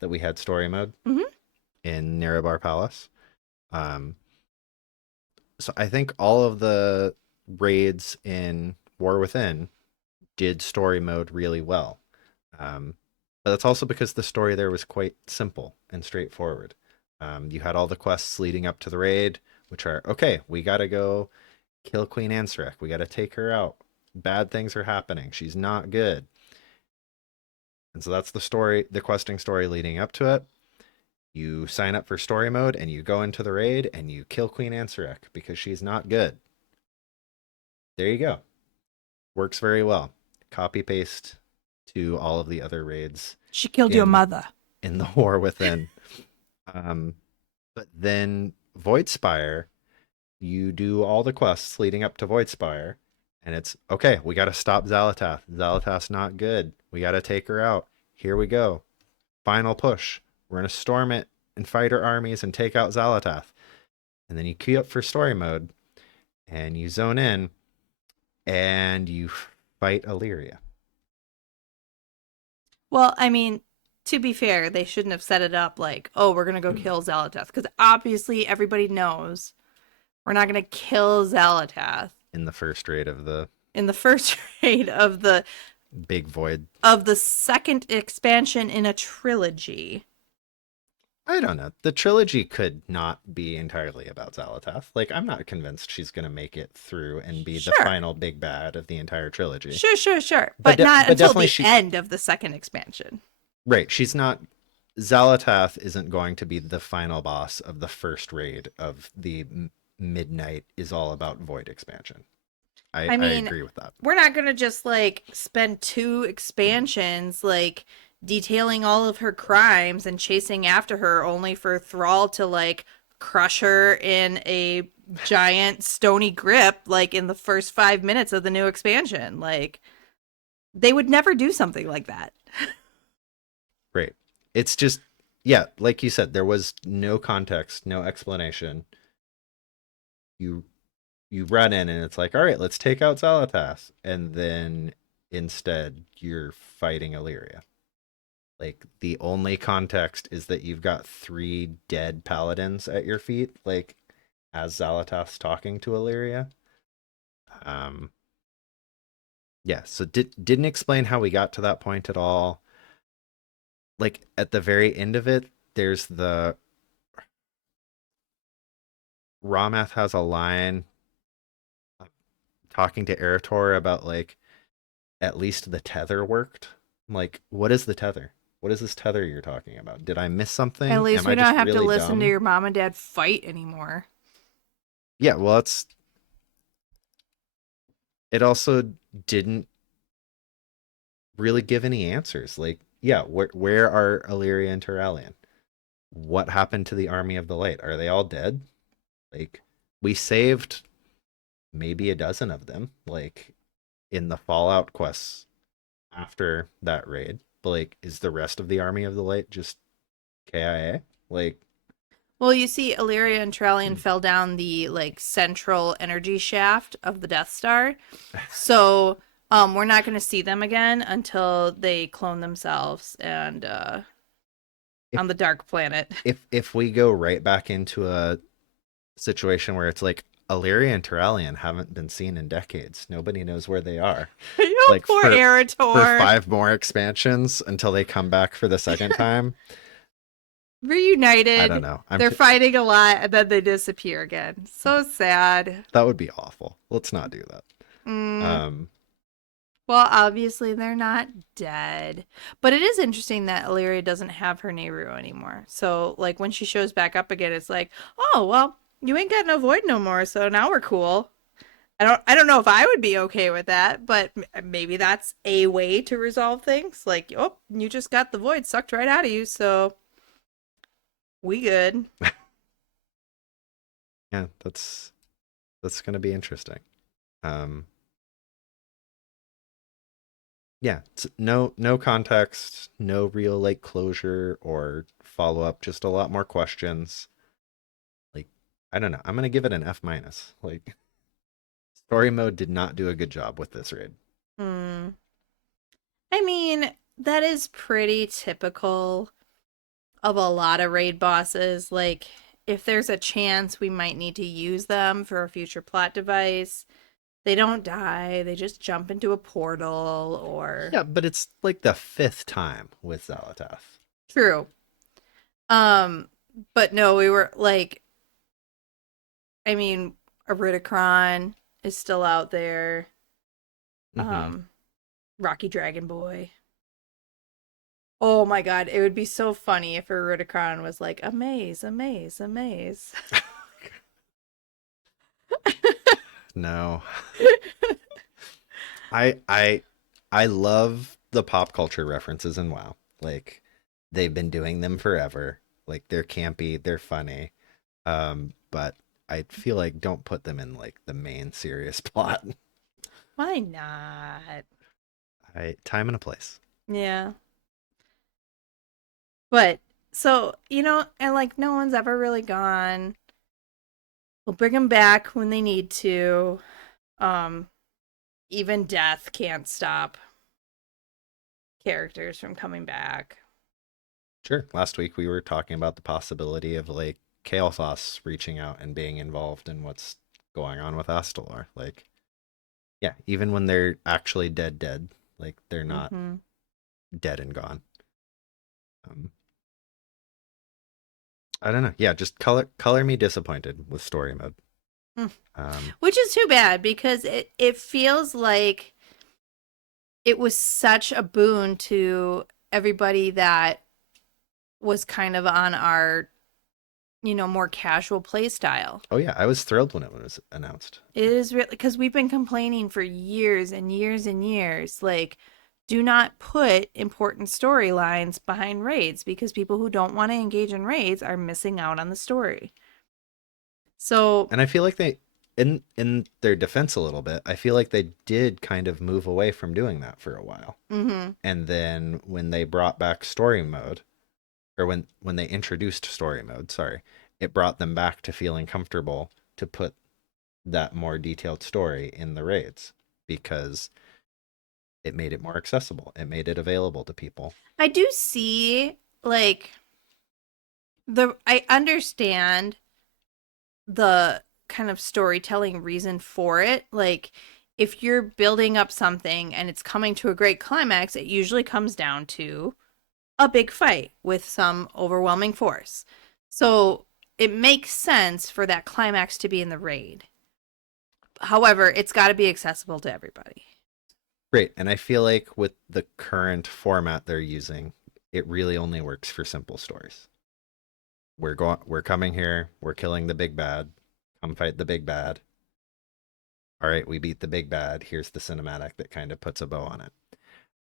that we had story mode Mhm. in Nerebar Palace. So I think all of the raids in War Within did story mode really well. But that's also because the story there was quite simple and straightforward. You had all the quests leading up to the raid, which are, okay, we gotta go kill Queen Ansarek. We gotta take her out. Bad things are happening. She's not good. And so that's the story, the questing story leading up to it. You sign up for story mode and you go into the raid and you kill Queen Ansarek because she's not good. There you go. Works very well. Copy paste to all of the other raids She killed your mother. in the War Within. But then Voidspire, you do all the quests leading up to Voidspire, and it's okay. We got to stop Xal'atath. Xal'atath's not good. We got to take her out. Here we go. Final push. We're gonna storm it and fight her armies and take out Xal'atath. And then you queue up for story mode, and you zone in, and you fight Illyria. Well, I mean, to be fair, they shouldn't have set it up like, oh, we're going to go kill Xal'atath. Because obviously everybody knows we're not going to kill Xal'atath In the first raid of the in the first raid of the big void. second expansion in a trilogy. I don't know. The trilogy could not be entirely about Xal'atath. Like, I'm not convinced she's going to make it through and be the Sure. final big bad of the entire trilogy. Sure. But But, de- not but until definitely the end of the second expansion. Right. She's not. Xal'atath isn't going to be the final boss of the first raid of the Midnight is all about Void expansion. I mean, agree with that. We're not going to just like spend 2 expansions like detailing all of her crimes and chasing after her only for Thrall to like crush her in a giant stony grip like in the first 5 minutes of the new expansion. Like, they would never do something like that. Right. It's just, yeah, like you said, there was no context, no explanation. You run in and it's like, all right, let's take out Xal'atath, and then instead you're fighting Illyria. Like, the only context is that you've got 3 dead paladins at your feet, like, as Xal'atath's talking to Illyria. Yeah, so didn't explain how we got to that point at all. Like, at the very end of it, there's the Ramath has a line talking to Eretor about, like, at least the tether worked. I'm like, what is the tether? What is this tether you're talking about? Did I miss something? At least Am we I don't just have to really listen dumb? to your mom and dad fight anymore. Yeah, well, it also didn't really give any answers. Like, yeah, where are Illyria and Turalyon? What happened to the Army of the Light? Are they all dead? Like, we saved maybe a dozen of them, like, in the Fallout quests after that raid. But, like, is the rest of the Army of the Light just KIA. Like, Well, you see, Illyria and Trellian Hmm. fell down the like central energy shaft of the Death Star, so we're not going to see them again until they clone themselves and if on the Dark Planet. if we go right back into a situation where it's like Illyria and Terralion haven't been seen in decades. Nobody knows where they are. Like Poor for Erator. 5 more expansions until they come back for the second time. Reunited. I don't know. They're fighting a lot and then they disappear again. So sad. That would be awful. Let's not do that. Mm. Well, obviously they're not dead. But it is interesting that Illyria doesn't have her Nehru anymore. So, like, when she shows back up again, it's like, oh, well, you ain't got no void no more, so now we're cool. I don't know if I would be okay with that, but maybe that's a way to resolve things. Like, oh, you just got the void sucked right out of you, so we good. Yeah, that's gonna be interesting. Yeah, no context, no real like closure or follow up, just a lot more questions. Like, I don't know. I'm gonna give it an F minus. Like, story mode did not do a good job with this raid. I mean, that is pretty typical of a lot of raid bosses. Like, if there's a chance we might need to use them for a future plot device, they don't die. They just jump into a portal or... Yeah, but it's like the 5th time with Xal'atath. True. But no, we were like... I mean, Iridikron is still out there. Rocky Dragon Boy. Oh my god, it would be so funny if Iridikron was like, amaze, amaze, amaze. No. I love the pop culture references in WoW. Like, they've been doing them forever. Like, they're campy, they're funny. But I feel like don't put them in like the main serious plot. Why not? Time and a place. Yeah. But so, and like no one's ever really gone. We'll bring them back when they need to. Even death can't stop characters from coming back. Sure. Last week we were talking about the possibility of like Kael'thas reaching out and being involved in what's going on with Astalar. Like, yeah, even when they're actually dead, like they're not dead and gone. I don't know. Yeah, just color me disappointed with story mode. Which is too bad because it feels like it was such a boon to everybody that was kind of on our, more casual play style. Oh yeah, I was thrilled when it was announced. It is really because we've been complaining for years and years and years, like, do not put important storylines behind raids because people who don't want to engage in raids are missing out on the story. So, and I feel like they, in their defense a little bit, I feel like they did kind of move away from doing that for a while. And then when they brought back story mode, or when they introduced story mode, sorry, it brought them back to feeling comfortable to put that more detailed story in the raids because it made it more accessible. It made it available to people. I do see, like, I understand the kind of storytelling reason for it. Like, if you're building up something and it's coming to a great climax, it usually comes down to a big fight with some overwhelming force. So it makes sense for that climax to be in the raid. However, it's got to be accessible to everybody. Great. And I feel like with the current format they're using, it really only works for simple stories. We're coming here, we're killing the big bad. Come fight the big bad. All right, we beat the big bad. Here's the cinematic that kind of puts a bow on it.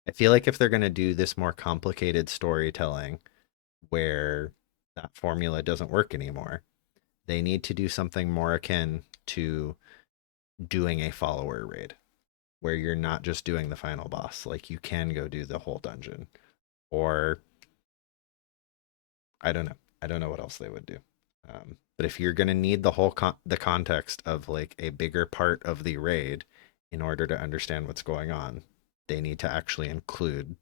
I feel like if they're going to do this more complicated storytelling where that formula doesn't work anymore, they need to do something more akin to doing a follower raid where you're not just doing the final boss. Like, you can go do the whole dungeon, or I don't know. I don't know what else they would do. But if you're gonna need the whole the context of like a bigger part of the raid in order to understand what's going on, they need to actually include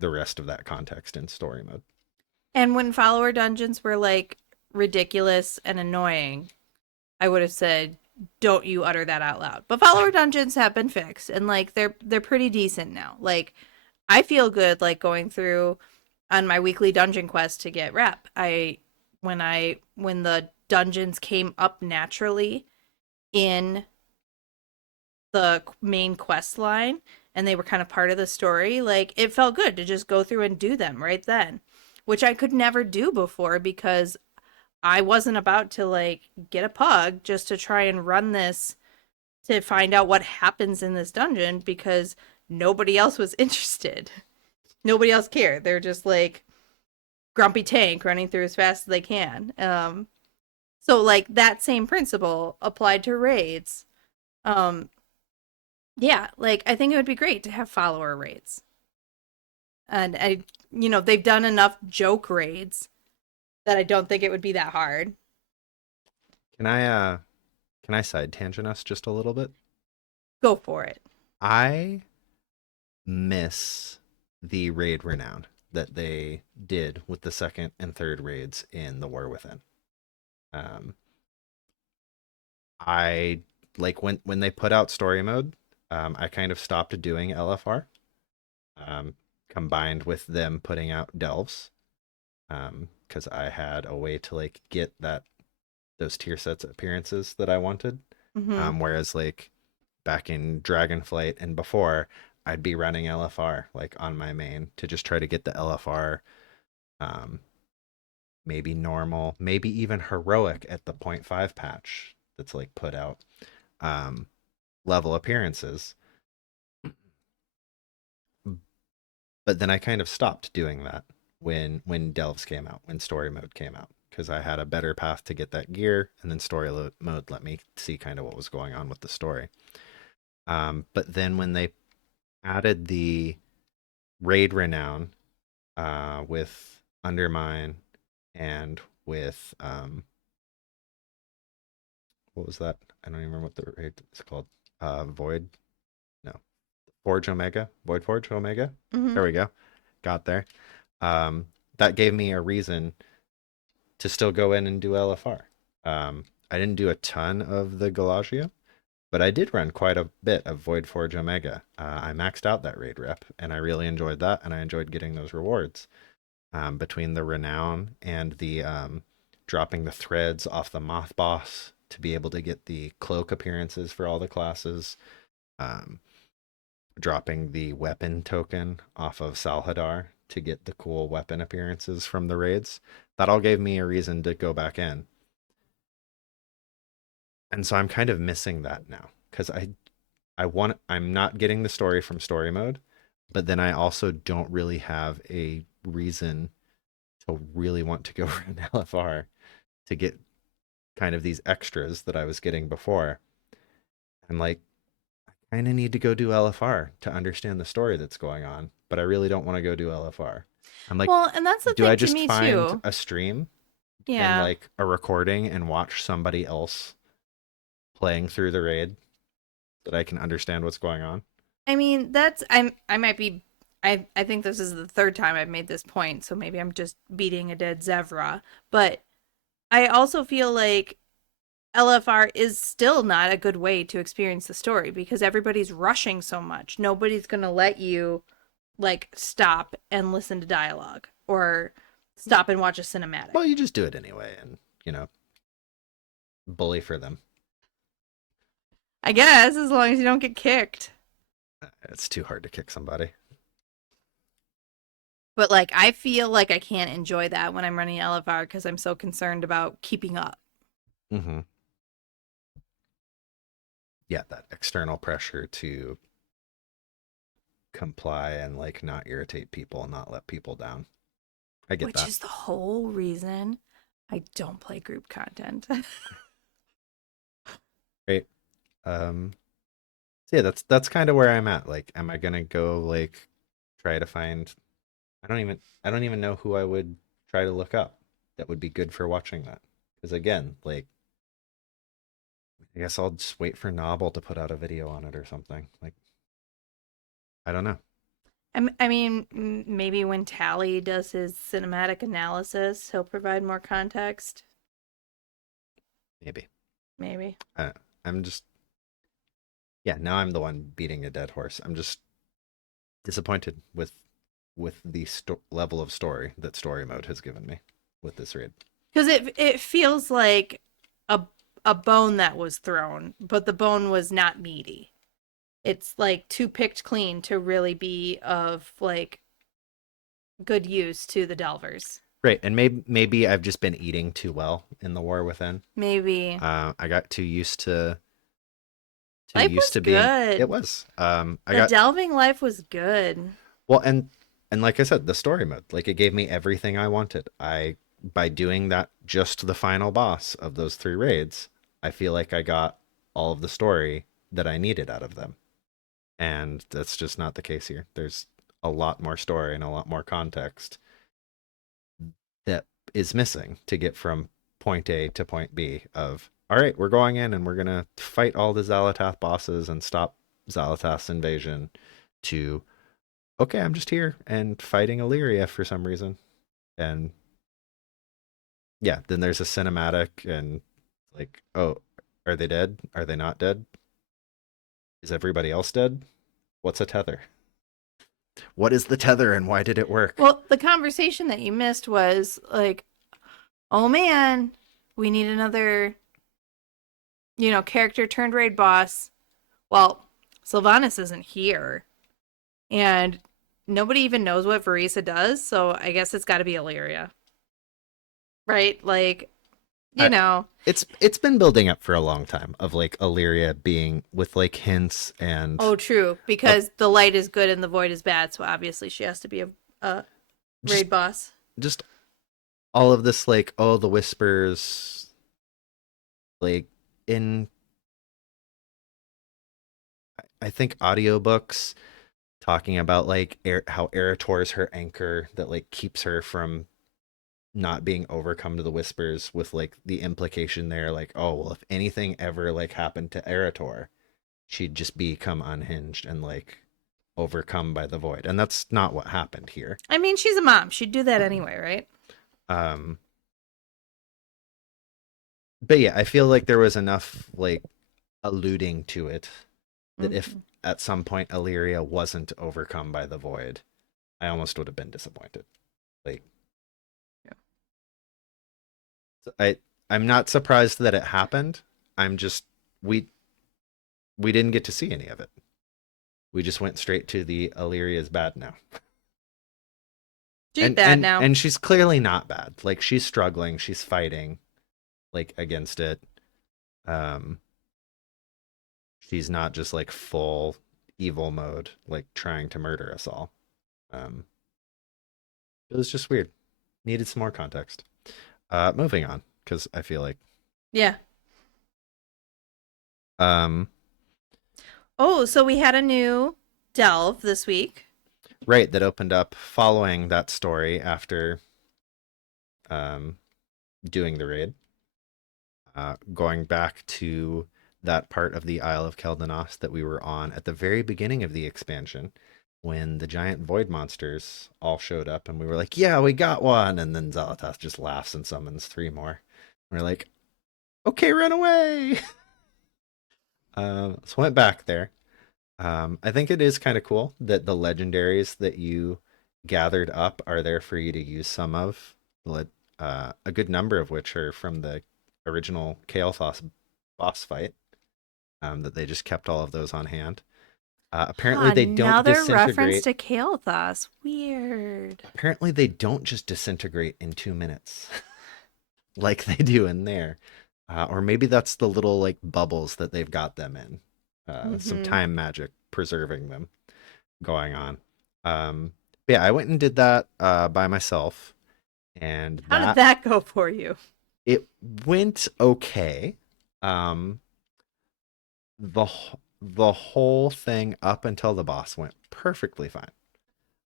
the rest of that context in story mode. And when follower dungeons were like ridiculous and annoying, I would have said, "Don't you utter that out loud." But follower dungeons have been fixed, and like they're pretty decent now. Like I feel good like going through on my weekly dungeon quest to get rep. When the dungeons came up naturally in the main quest line and they were kind of part of the story, like it felt good to just go through and do them right then, which I could never do before because I wasn't about to like get a pug just to try and run this to find out what happens in this dungeon because nobody else was interested. Nobody else cared. They're just like grumpy tank running through as fast as they can. So like that same principle applied to raids. Yeah, like I think it would be great to have follower raids. And they've done enough joke raids that I don't think it would be that hard. Can I side tangent us just a little bit? Go for it. I miss the raid renown that they did with the second and third raids in the War Within. I like when they put out story mode, I kind of stopped doing LFR, combined with them putting out delves, because I had a way to like get those tier sets appearances that I wanted. Whereas like back in Dragonflight and before, I'd be running LFR like on my main to just try to get the LFR, maybe normal, maybe even heroic at the 0.5 patch that's like put out, level appearances. But then I kind of stopped doing that when delves came out, when story mode came out, because I had a better path to get that gear, and then story mode let me see kind of what was going on with the story. But then when they added the raid renown with Undermine and with what was that? I don't even remember what the raid is called. Void Forge Omega. There we go. Got there. That gave me a reason to still go in and do LFR. I didn't do a ton of the Galagio, but I did run quite a bit of Void Forge Omega. I maxed out that raid rep, and I really enjoyed that, and I enjoyed getting those rewards. Between the renown and the dropping the threads off the Moth boss to be able to get the cloak appearances for all the classes, dropping the weapon token off of Salhadar to get the cool weapon appearances from the raids, that all gave me a reason to go back in. And so I'm kind of missing that now because I'm not getting the story from story mode, but then I also don't really have a reason to really want to go run LFR to get kind of these extras that I was getting before. I'm like, I kind of need to go do LFR to understand the story that's going on, but I really don't want to go do LFR. I'm like, well, and that's the do thing I just to me find too. a stream Yeah. and like a recording and watch somebody else playing through the raid that I can understand what's going on? I mean, I think this is the third time I've made this point, so maybe I'm just beating a dead zebra. But I also feel like LFR is still not a good way to experience the story because everybody's rushing so much. Nobody's going to let you like stop and listen to dialogue or stop and watch a cinematic. Well, you just do it anyway and, bully for them. I guess, as long as you don't get kicked. It's too hard to kick somebody. But like, I feel like I can't enjoy that when I'm running LFR because I'm so concerned about keeping up. Mm-hmm. Yeah, that external pressure to comply and like not irritate people and not let people down. I get Which that. is the whole reason I don't play group content. Great. So yeah, that's kind of where I'm at. Like, am I gonna go like try to find? I don't even know who I would try to look up that would be good for watching that. Because again, like, I guess I'll just wait for Novel to put out a video on it or something. Like, I don't know. I mean, maybe when Tally does his cinematic analysis, he'll provide more context. Maybe. Maybe. I'm just, yeah, now I'm the one beating a dead horse. I'm just disappointed with the level of story that story mode has given me with this raid. Because it feels like a bone that was thrown, but the bone was not meaty. It's like too picked clean to really be of like good use to the Delvers. Right, and maybe I've just been eating too well in the War Within. Maybe. I got too used to Life was good. It was. The delving life was good. Well, and like I said, the story mode, like it gave me everything I wanted. By doing that, just the final boss of those 3 raids, I feel like I got all of the story that I needed out of them. And that's just not the case here. There's a lot more story and a lot more context that is missing to get from point A to point B of, all right, we're going in and we're going to fight all the Xal'atath bosses and stop Xal'atath's invasion, to, okay, I'm just here and fighting Illyria for some reason. And yeah, then there's a cinematic and like, oh, are they dead? Are they not dead? Is everybody else dead? What's a tether? What is the tether and why did it work? Well, the conversation that you missed was like, oh man, we need another, character turned raid boss. Well, Sylvanas isn't here. And nobody even knows what Verisa does, so I guess it's got to be Illyria. Right? Like, It's been building up for a long time of like Illyria being with like hints and Oh, true, because the light is good and the void is bad, so obviously she has to be a raid boss. just all of this like, oh, the whispers, like in I think audiobooks talking about like how Eretor is her anchor that like keeps her from not being overcome to the whispers, with like the implication there like, oh well, if anything ever like happened to Eretor, she'd just become unhinged and like overcome by the void. And that's not what happened here. I mean, she's a mom. She'd do that anyway, right? But yeah, I feel like there was enough like alluding to it that if at some point Illyria wasn't overcome by the void, I almost would have been disappointed. Like, yeah. I'm not surprised that it happened. I'm just we didn't get to see any of it. We just went straight to the Illyria's bad now. She's bad now. And she's clearly not bad. Like she's struggling, she's fighting like against it. She's not just like full evil mode, like trying to murder us all. It was just weird. Needed some more context. Moving on, because I feel like yeah. Oh, so we had a new delve this week. Right, that opened up following that story after doing the raid. Going back to that part of the Isle of Keldanos that we were on at the very beginning of the expansion, when the giant void monsters all showed up and we were like, yeah, we got one. And then Xal'atath just laughs and summons 3 more. And we're like, okay, run away. So went back there. I think it is kind of cool that the legendaries that you gathered up are there for you to use some of. A good number of which are from the original Kael'thas boss fight. That they just kept all of those on hand. Apparently they don't another disintegrate. reference to Kael'thas. Weird. Apparently they don't just disintegrate in 2 minutes like they do in there. Or maybe that's the little like bubbles that they've got them in. Some time magic preserving them going on. But yeah, I went and did that by myself. And how did that go for you? It went okay. The whole thing up until the boss went perfectly fine.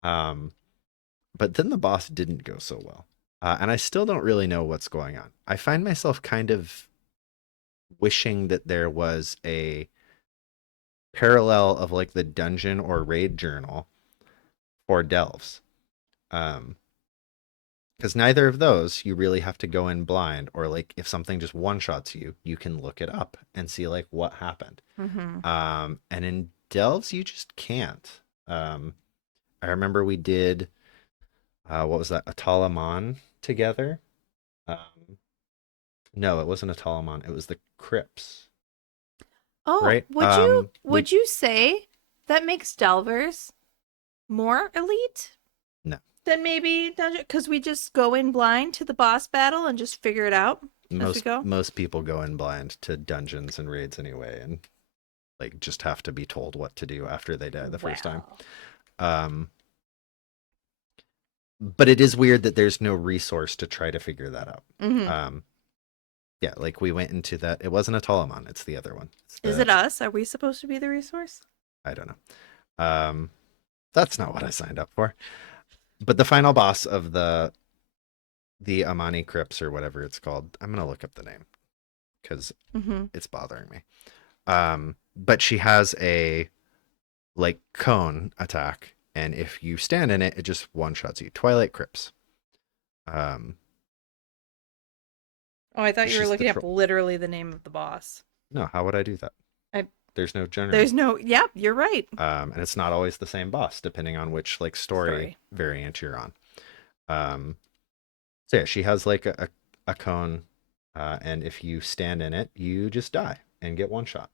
But then the boss didn't go so well. And I still don't really know what's going on. I find myself kind of wishing that there was a parallel of like the dungeon or raid journal for delves. Because neither of those you really have to go in blind, or like if something just one shots you, you can look it up and see like what happened. And in delves you just can't. I remember we did what was that, Atalaman together. No, it wasn't Atalaman, it was the Crypts. Oh, Right, would you say that makes Delvers more elite? No. Then maybe dungeon, because we just go in blind to the boss battle and just figure it out as we go. Most people go in blind to dungeons and raids anyway, and like just have to be told what to do after they die the first time. But it is weird that there's no resource to try to figure that out. Yeah, like we went into that. It wasn't a Talaman, it's the other one. Is it us? Are we supposed to be the resource? I don't know. That's not what I signed up for. But the final boss of the Amani Crypts, or whatever it's called, I'm gonna look up the name because it's bothering me. But she has a like cone attack, and if you stand in it, it just one-shots you. Twilight Crypts. Oh, I thought you were She's the looking up troll. literally the name of the boss. No, how would I do that? There's no general. There's no. Yep, you're right. And it's not always the same boss, depending on which like story variant you're on. So yeah, she has like a cone, and if you stand in it, you just die and get one shot.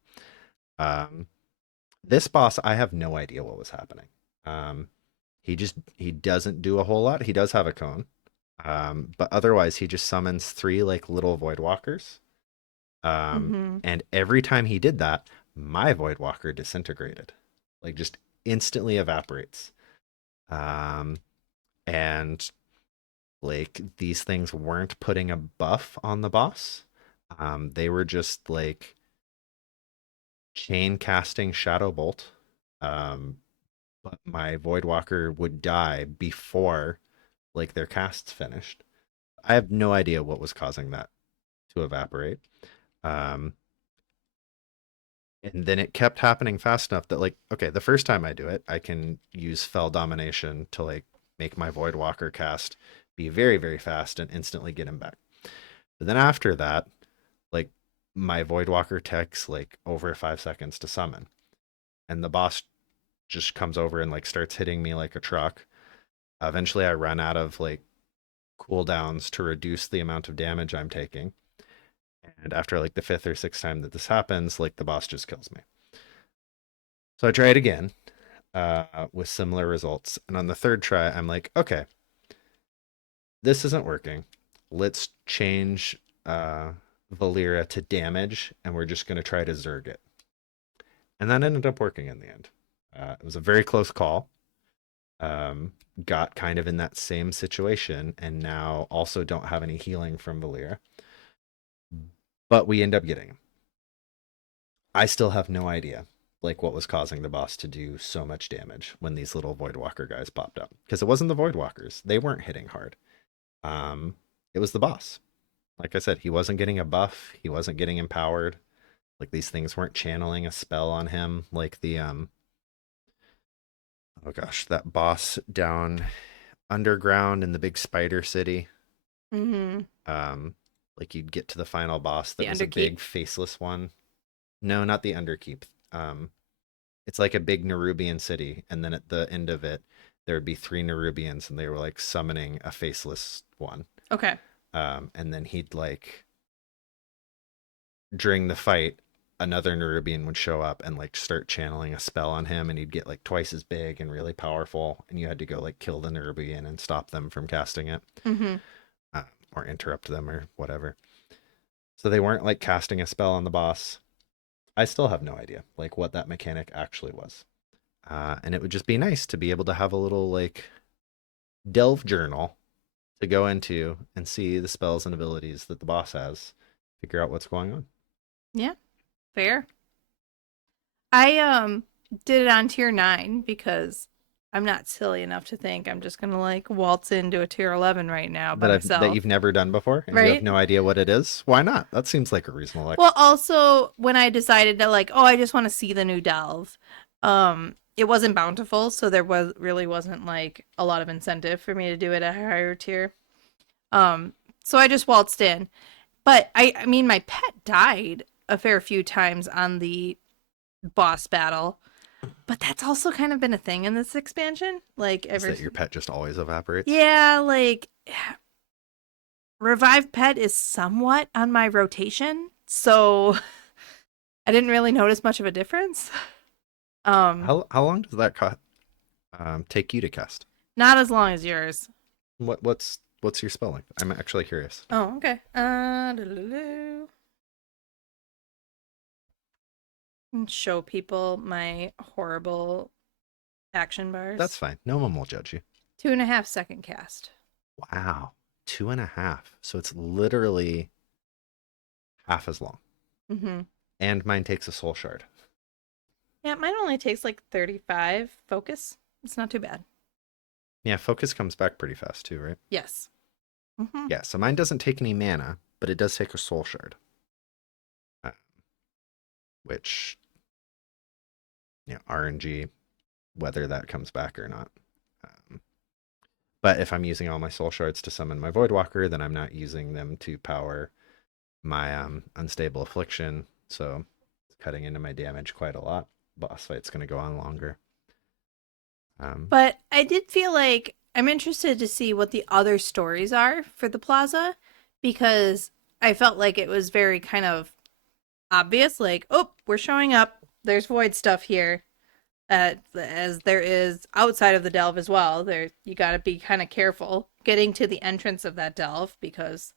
This boss, I have no idea what was happening. He doesn't do a whole lot. He does have a cone, but otherwise he just summons 3 like little void walkers. And every time he did that, my void walker disintegrated, like just instantly evaporates. And like these things weren't putting a buff on the boss. They were just like chain casting Shadow Bolt. But my void walker would die before like their casts finished. I have no idea what was causing that to evaporate. And then it kept happening fast enough that like, okay, the first time I do it, I can use Fell Domination to like make my Void Walker cast be very, very fast and instantly get him back. But then after that, like my Void Walker takes like over 5 seconds to summon. And the boss just comes over and like starts hitting me like a truck. Eventually I run out of like cooldowns to reduce the amount of damage I'm taking. And after like the 5th or 6th time that this happens, like the boss just kills me. So I try it again with similar results. And on the 3rd try, I'm like, okay, this isn't working. Let's change Valeera to damage, and we're just going to try to Zerg it. And that ended up working in the end. It was a very close call. Got kind of in that same situation, and now also don't have any healing from Valeera. But we end up getting him. I still have no idea like what was causing the boss to do so much damage when these little Void Walker guys popped up. Because it wasn't the Void Walkers. They weren't hitting hard. It was the boss. Like I said, he wasn't getting a buff. He wasn't getting empowered. Like these things weren't channeling a spell on him. Like the oh gosh, that boss down underground in the big spider city. Like you'd get to the final boss that was a big faceless one. No, not the Underkeep. It's like a big Nerubian city, and then at the end of it, there would be 3 Nerubians, and they were like summoning a faceless one. Okay. And then he'd like during the fight, another Nerubian would show up and like start channeling a spell on him, and he'd get like twice as big and really powerful, and you had to go like kill the Nerubian and stop them from casting it. Or interrupt them or whatever. So they weren't like casting a spell on the boss. I still have no idea like what that mechanic actually was. And it would just be nice to be able to have a little like delve journal to go into and see the spells and abilities that the boss has, figure out what's going on. Yeah, fair. I did it on tier 9 because I'm not silly enough to think I'm just gonna like waltz into a tier 11 right now by that myself. that you've never done before, and you Right? have no idea what it is. Why not? That seems like a reasonable. Well, also when I decided to like, oh, I just want to see the new Delve, it wasn't bountiful, so there wasn't like a lot of incentive for me to do it at a higher tier. So I just waltzed in. But I mean my pet died a fair few times on the boss battle. But that's also kind of been a thing in this expansion. Like Is that your pet just always evaporates? Yeah, like Revive Pet is somewhat on my rotation, so I didn't really notice much of a difference. How long does that take you to cast? Not as long as yours. What's your spell length? I'm actually curious. Oh, okay. Show people my horrible action bars. That's fine. No one will judge you. 2.5 second cast. Wow. 2.5. So it's literally half as long. Mm-hmm. And mine takes a soul shard. Yeah, mine only takes like 35 focus. It's not too bad. Yeah, focus comes back pretty fast too, right? Yes. Mm-hmm. Yeah, so mine doesn't take any mana, but it does take a soul shard. Which, RNG, whether that comes back or not. But if I'm using all my soul shards to summon my Voidwalker, then I'm not using them to power my Unstable Affliction, so it's cutting into my damage quite a lot. Boss fight's going to go on longer. But I did feel like I'm interested to see what the other stories are for the plaza, because I felt like it was very kind of obvious, like, oh, we're showing up, there's void stuff here, as there is outside of the delve as well. You got to be kind of careful getting to the entrance of that delve, because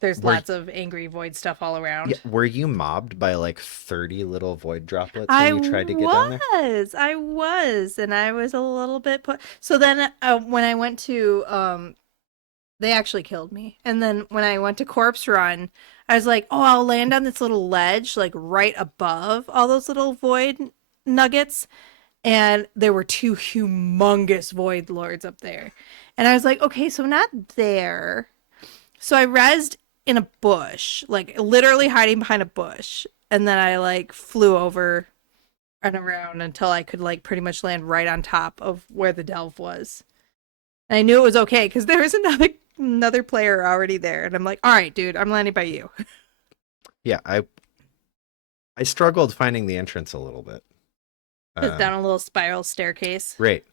there's lots of angry void stuff all around. Yeah, were you mobbed by like 30 little void droplets when you tried to get down there? I was, and I was a little bit so then when I went to they actually killed me. And then when I went to Corpse Run, I was like, oh, I'll land on this little ledge, like right above all those little void nuggets. And there were 2 humongous void lords up there. And I was like, okay, so not there. So I rezzed in a bush, like literally hiding behind a bush. And then I like flew over and around until I could like pretty much land right on top of where the delve was. And I knew it was okay because there was another player already there, and I'm like, all right, dude, I'm landing by you. Yeah, I struggled finding the entrance a little bit. It's down a little spiral staircase. Right.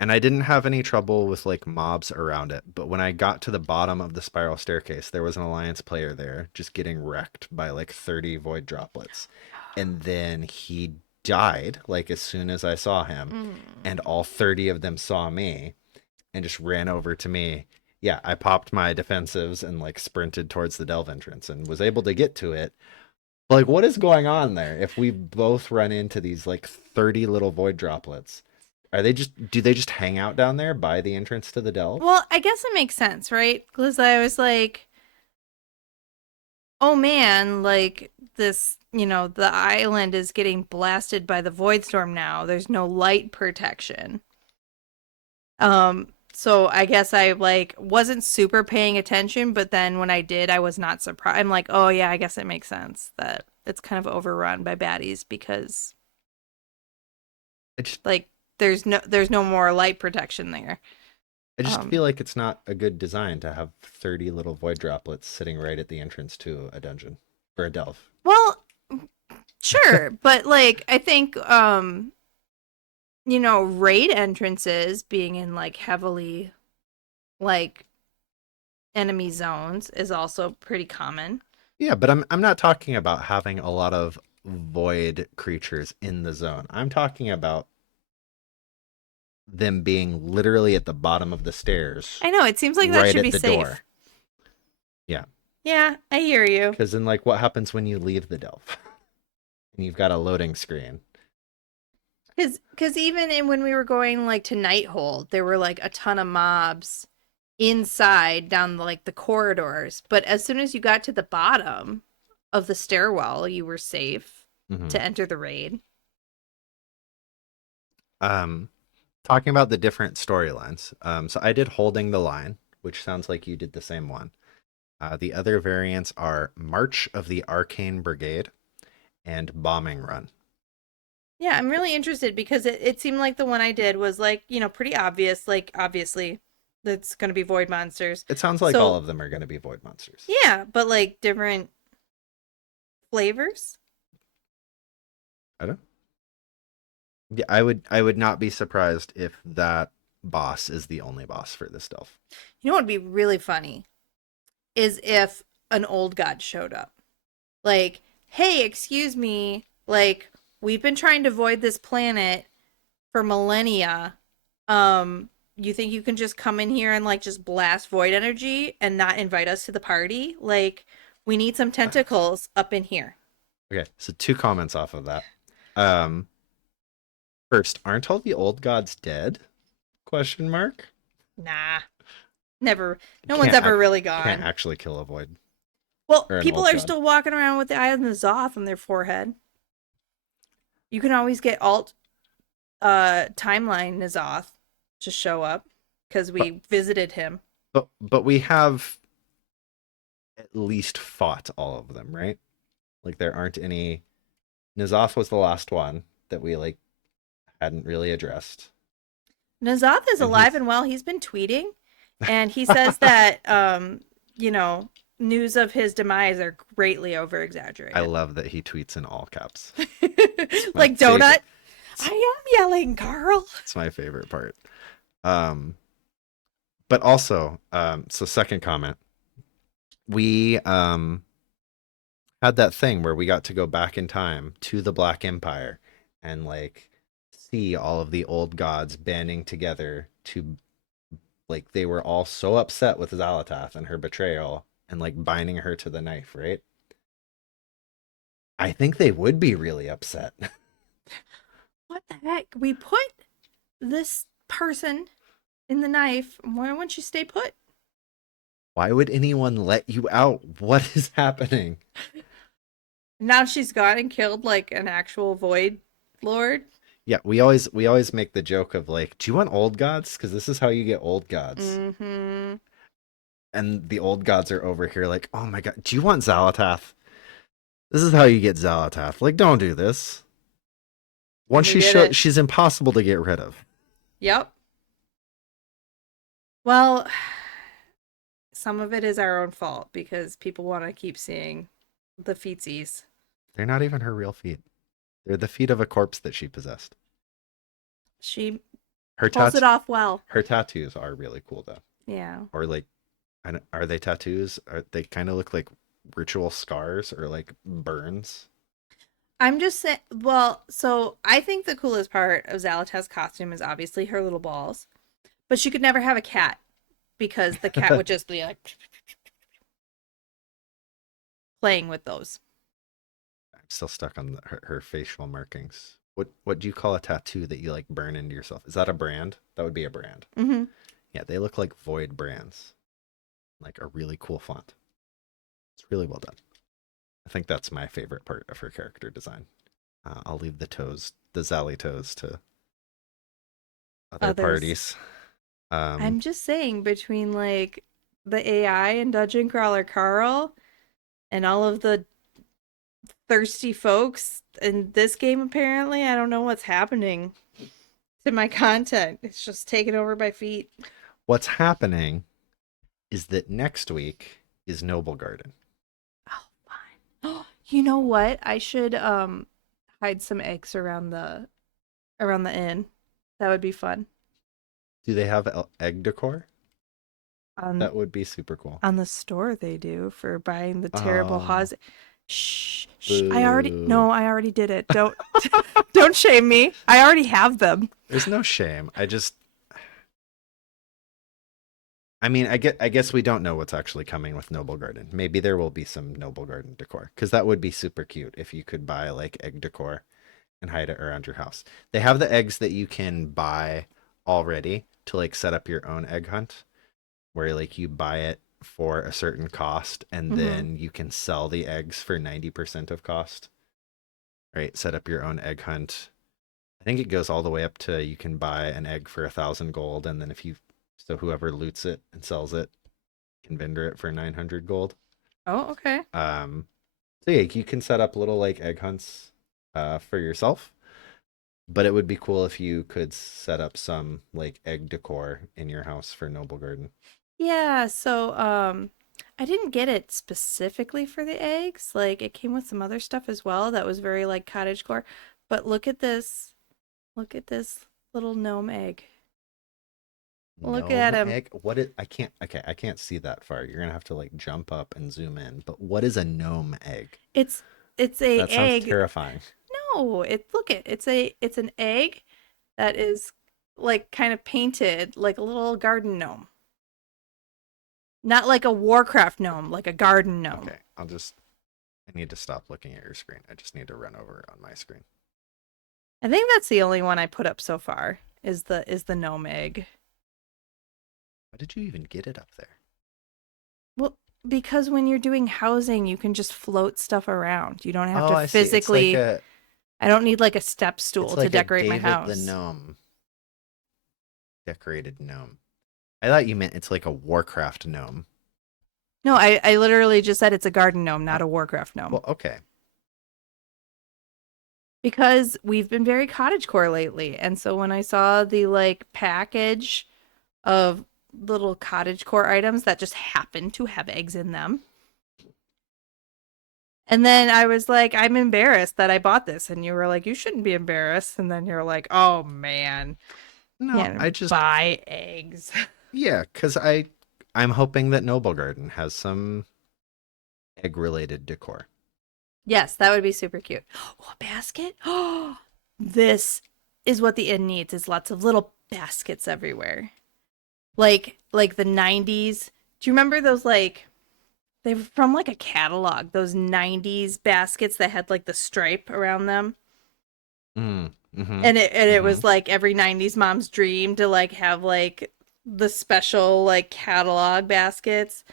And I didn't have any trouble with like mobs around it, but when I got to the bottom of the spiral staircase, there was an Alliance player there just getting wrecked by like 30 void droplets. And then he died like as soon as I saw him, and all 30 of them saw me and just ran over to me. Yeah, I popped my defensives and like sprinted towards the delve entrance and was able to get to it. Like, what is going on there? If we both run into these like 30 little void droplets, do they just hang out down there by the entrance to the delve? Well, I guess it makes sense, right? Because I was like, oh man, like this, the island is getting blasted by the void storm now. There's no light protection. So I guess I like wasn't super paying attention, but then when I did, I was not surprised. I'm like, oh yeah, I guess it makes sense that it's kind of overrun by baddies because like there's no more light protection there. I just feel like it's not a good design to have 30 little void droplets sitting right at the entrance to a dungeon or a delve. Well, sure, but like I think raid entrances being in like heavily like enemy zones is also pretty common. Yeah, but I'm not talking about having a lot of void creatures in the zone. I'm talking about them being literally at the bottom of the stairs. I know, it seems like that right should be at the safe. door. Yeah. Yeah, I hear you. Because then, like, what happens when you leave the delve? And you've got a loading screen. Because even when we were going like to Nighthold, there were like a ton of mobs inside down like the corridors. But as soon as you got to the bottom of the stairwell, you were safe to enter the raid. Talking about the different storylines. So I did Holding the Line, which sounds like you did the same one. The other variants are March of the Arcane Brigade and Bombing Run. Yeah, I'm really interested because it seemed like the one I did was like, pretty obvious. Like, obviously, that's going to be void monsters. It sounds like So- all of them are going to be void monsters. Yeah, but like different flavors. I don't. Yeah, I would not be surprised if that boss is the only boss for this delve. You know what would be really funny is if an old god showed up. Like, hey, excuse me, like, we've been trying to void this planet for millennia. You think you can just come in here and like just blast void energy and not invite us to the party? Like, we need some tentacles up in here. Okay, so 2 comments off of that. First, aren't all the old gods dead? Question mark. Nah. Never. No one's Can't ever ac- really Can't gone. actually kill a void. Well, or an people old are god. still walking around with the Eye of N'Zoth on their forehead. You can always get alt timeline N'Zoth to show up because we visited him. But we have at least fought all of them, right? Like there aren't any. N'Zoth was the last one that we like hadn't really addressed. N'Zoth is And alive he's- and well. He's been tweeting, and he says that news of his demise are greatly over exaggerated. I love that he tweets in all caps. like favorite. donut. I am yelling, Carl. It's my favorite part. But also, so second comment, we had that thing where we got to go back in time to the Black Empire and like see all of the old gods banding together to like they were all so upset with Xal'atath and her betrayal and like binding her to the knife, right? I think they would be really upset. What the heck? We put this person in the knife. Why wouldn't you stay put? Why would anyone let you out? What is happening? Now she's gone and killed like an actual void lord. Yeah, we always make the joke of like, do you want old gods? Because this is how you get old gods. Mm-hmm. And the old gods are over here like, oh my god, do you want Xal'atath? This is how you get Xal'atath. Like, don't do this. Once We she did shows, it. she's impossible to get rid of. Yep. Well, some of it is our own fault because people want to keep seeing the feetsies. They're not even her real feet. They're the feet of a corpse that she possessed. She Her pulls it off well. her tattoos are really cool though. Yeah. Or like, are they tattoos? They kind of look like ritual scars or like burns. I'm just saying, well, so I think the coolest part of Xal'atath's costume is obviously her little balls, but she could never have a cat because the cat would just be like playing with those. I'm still stuck on her facial markings. What do you call a tattoo that you like burn into yourself? Is that a brand? That would be a brand. Mm-hmm. Yeah, they look like void brands. Like a really cool font. It's really well done. I think that's my favorite part of her character design. I'll leave the Zally toes to other Others. parties. I'm just saying, between like the AI and Dungeon Crawler Carl and all of the thirsty folks in this game, apparently, I don't know what's happening to my content. It's just taken over by feet. What's happening is that next week is Noble Garden. Oh, fine. You know what? I should hide some eggs around the inn. That would be fun. Do they have egg decor? On That would be super cool. on the store they do for buying the terrible Oh. Haas. Shh, shh. I already Boo. no, I already did it. Don't don't shame me. I already have them. There's no shame. I mean, I guess we don't know what's actually coming with Noble Garden. Maybe there will be some Noble Garden decor because that would be super cute if you could buy like egg decor and hide it around your house. They have the eggs that you can buy already to like set up your own egg hunt, where like you buy it for a certain cost and Mhm. then you can sell the eggs for 90% of cost. Right? Set up your own egg hunt. I think it goes all the way up to you can buy an egg for 1,000 gold, and then whoever loots it and sells it can vendor it for 900 gold. Oh, okay. So yeah, you can set up little like egg hunts for yourself, but it would be cool if you could set up some like egg decor in your house for Noble Garden. Yeah, so I didn't get it specifically for the eggs. Like it came with some other stuff as well that was very like cottagecore. But look at this. Look at this little gnome egg. Look at Gnome him. egg? What is I can't okay, I can't see that far. You're gonna have to like jump up and zoom in. But what is a gnome egg? It's a That sounds egg. terrifying. No, it's an egg that is like kind of painted like a little garden gnome. Not like a Warcraft gnome, like a garden gnome. Okay, I need to stop looking at your screen. I just need to run over on my screen. I think that's the only one I put up so far is the gnome egg. Why did you even get it up there? Well, because when you're doing housing, you can just float stuff around. You don't have Oh, to I see. It's physically. like I don't need like a step it's stool like to a decorate my David house. the gnome. Decorated gnome. I thought you meant it's like a Warcraft gnome. No, I literally just said it's a garden gnome, not a Warcraft gnome. Well, okay. Because we've been very cottagecore lately, and so when I saw the like package of little cottagecore items that just happened to have eggs in them, and then I was like, I'm embarrassed that I bought this, and you were like, you shouldn't be embarrassed, and then you're like, oh man, No, can't I just buy eggs. yeah, because I'm hoping that Noble Garden has some egg related decor. Yes, that would be super cute. Oh, a basket? Oh, this is what the inn needs is lots of little baskets everywhere. Like the 90s. Do you remember those like they were from like a catalog, those 90s baskets that had like the stripe around them? Mm-hmm. And it was like every 90s mom's dream to like have like the special like catalog baskets.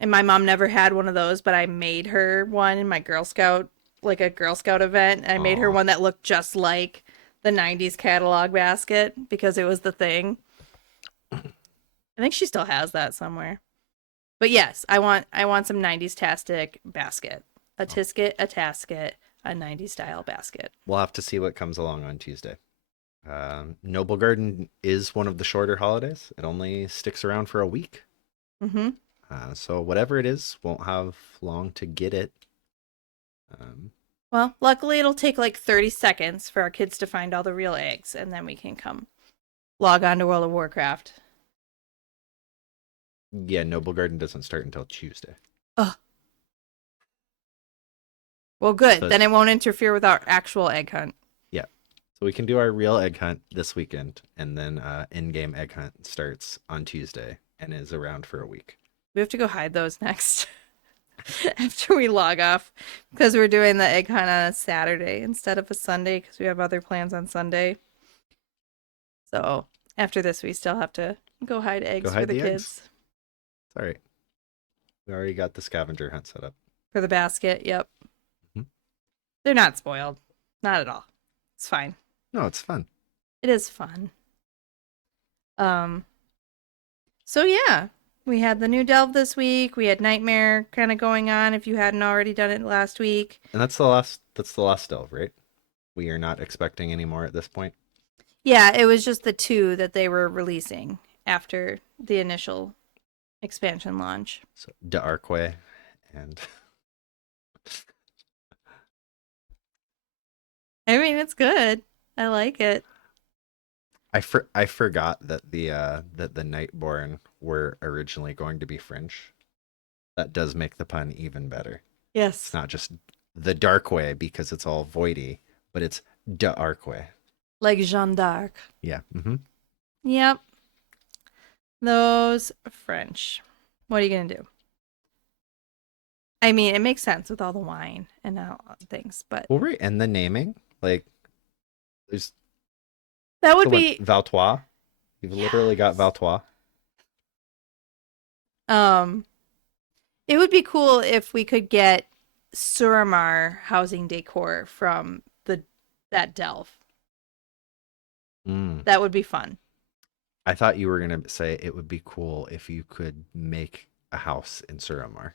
And my mom never had one of those, but I made her one in my Girl Scout, like a Girl Scout event. And I made her Aw. one that looked just like the 90s catalog basket because it was the thing. I think she still has that somewhere. But yes, I want some 90s tastic basket. A tisket, a tasket, a 90s style basket. We'll have to see what comes along on Tuesday. Noble Garden is one of the shorter holidays. It only sticks around for a week. Mm-hmm. So whatever it is, won't have long to get it. Well, luckily it'll take like 30 seconds for our kids to find all the real eggs, and then we can come log on to World of Warcraft. Yeah, Noble Garden doesn't start until Tuesday. Well, good. So- Then it won't interfere with our actual egg hunt. Yeah. So we can do our real egg hunt this weekend, and then in-game egg hunt starts on Tuesday and is around for a week. We have to go hide those next after we log off because we're doing the egg hunt on a Saturday instead of a Sunday because we have other plans on Sunday. So after this, we still have to go hide eggs Go for hide the the kids eggs. It's all right. We already got the scavenger hunt set up. for the basket. Yep. Mhm. They're not spoiled. Not at all. It's fine. No, it's fun. It is fun. So yeah, we had the new delve this week. We had Nightmare kind of going on if you hadn't already done it last week. And that's the last delve, right? We are not expecting any more at this point. Yeah, it was just the two that they were releasing after the initial expansion launch. So D'Arquay and I mean, it's good. I like it. I forgot that the Nightborn were originally going to be French. That does make the pun even better. Yes. It's not just the Dark Way because it's all voidy, but it's D'Arquay. Like Jeanne d'Arc. Yeah. Mm-hmm. Yep. Those French. What are you going to do? I mean, it makes sense with all the wine and all things, but Well, right, and the naming, like, there's that would the one, be Valtois. You've literally got Valtois. it would be cool if we could get Suramar housing decor from that delve. Mm. That would be fun. I thought you were going to say it would be cool if you could make a house in Suramar.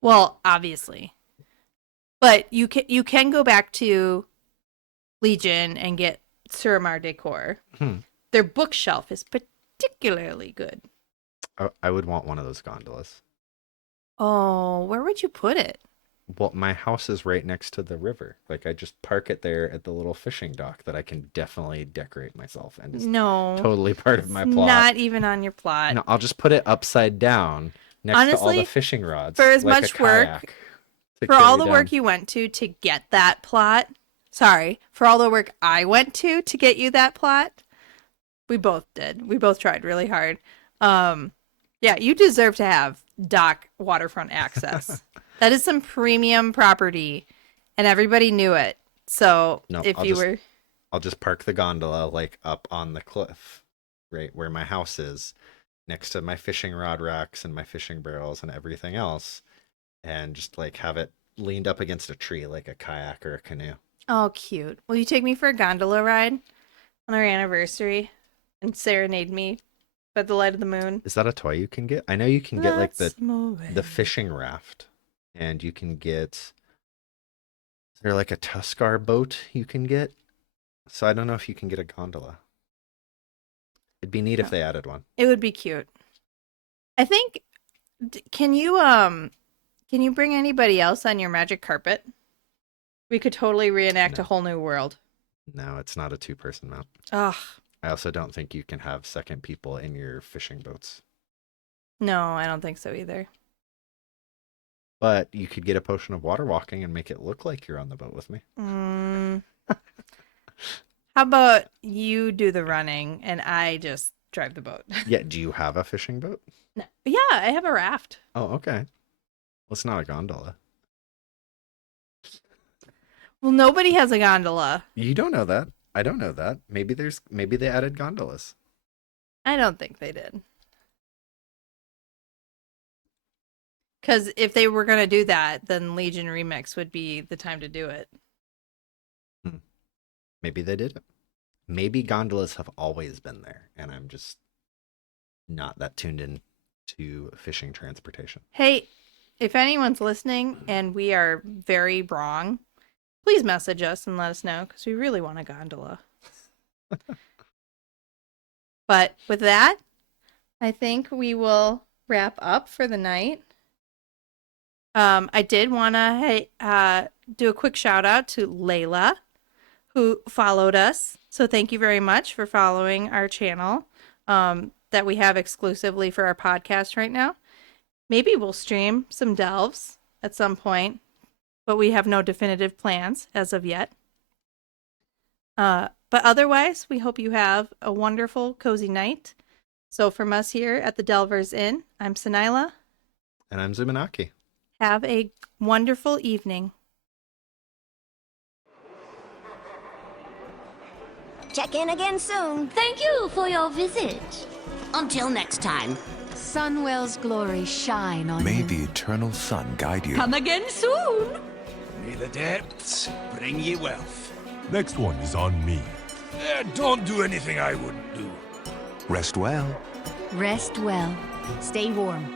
Well, obviously. But you can go back to Legion and get Suramar decor. Their bookshelf is particularly good. I would want one of those gondolas. Oh, where would you put it? Well, my house is right next to the river. Like, I just park it there at the little fishing dock that I can definitely decorate myself, and it's totally part of my plot. Not even on your plot. No, I'll just put it upside down next to all Honestly, the fishing rods. for as like much a work, kayak to for all carry the work down. you went to get that plot. Sorry, for all the work I went to get you that plot. We both did. We both tried really hard. Yeah, you deserve to have dock waterfront access. That is some premium property, and everybody knew it. So No, if I'll just park the gondola like up on the cliff, right where my house is, next to my fishing rod racks and my fishing barrels and everything else, and just like have it leaned up against a tree like a kayak or a canoe. Oh, cute. Will you take me for a gondola ride on our anniversary and serenade me by the light of the moon? Is that a toy you can get? I know you can get like Let's move the it. fishing raft, and you can get. Is there like a Tuskar boat you can get? So I don't know if you can get a gondola. It'd be neat if they added one. It would be cute. I think. Can you bring anybody else on your magic carpet? We could totally reenact No. a whole new world. No, it's not a 2-person mount. Ugh. I also don't think you can have second people in your fishing boats. No, I don't think so either. But you could get a potion of water walking and make it look like you're on the boat with me. How about you do the running and I just drive the boat? Yeah, do you have a fishing boat? No. Yeah, I have a raft. Oh, okay. Well, it's not a gondola. Well, nobody has a gondola. You don't know that. I don't know that. Maybe they added gondolas. I don't think they did. Because if they were going to do that, then Legion Remix would be the time to do it. Maybe they did it. Maybe gondolas have always been there, and I'm just not that tuned in to fishing transportation. Hey, if anyone's listening and we are very wrong, please message us and let us know because we really want a gondola. But with that, I think we will wrap up for the night. I did want to do a quick shout out to Layla, who followed us. So thank you very much for following our channel that we have exclusively for our podcast right now. Maybe we'll stream some delves at some point, but we have no definitive plans as of yet. But otherwise, we hope you have a wonderful, cozy night. So from us here at the Delvers Inn, I'm Sanila. And I'm Zumanaki. Have a wonderful evening. Check in again soon. Thank you for your visit. Until next time. Sunwell's glory shine on May you. the eternal sun guide you. Come again soon. May the depths bring ye wealth. Next one is on me. Don't do anything I wouldn't do. Rest well. Rest well. Stay warm.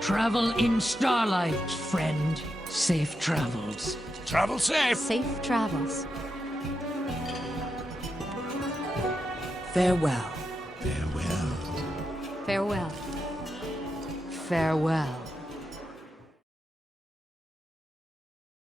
Travel in starlight, friend. Safe travels. Travel safe. Safe travels. Farewell. Farewell. Farewell. Farewell.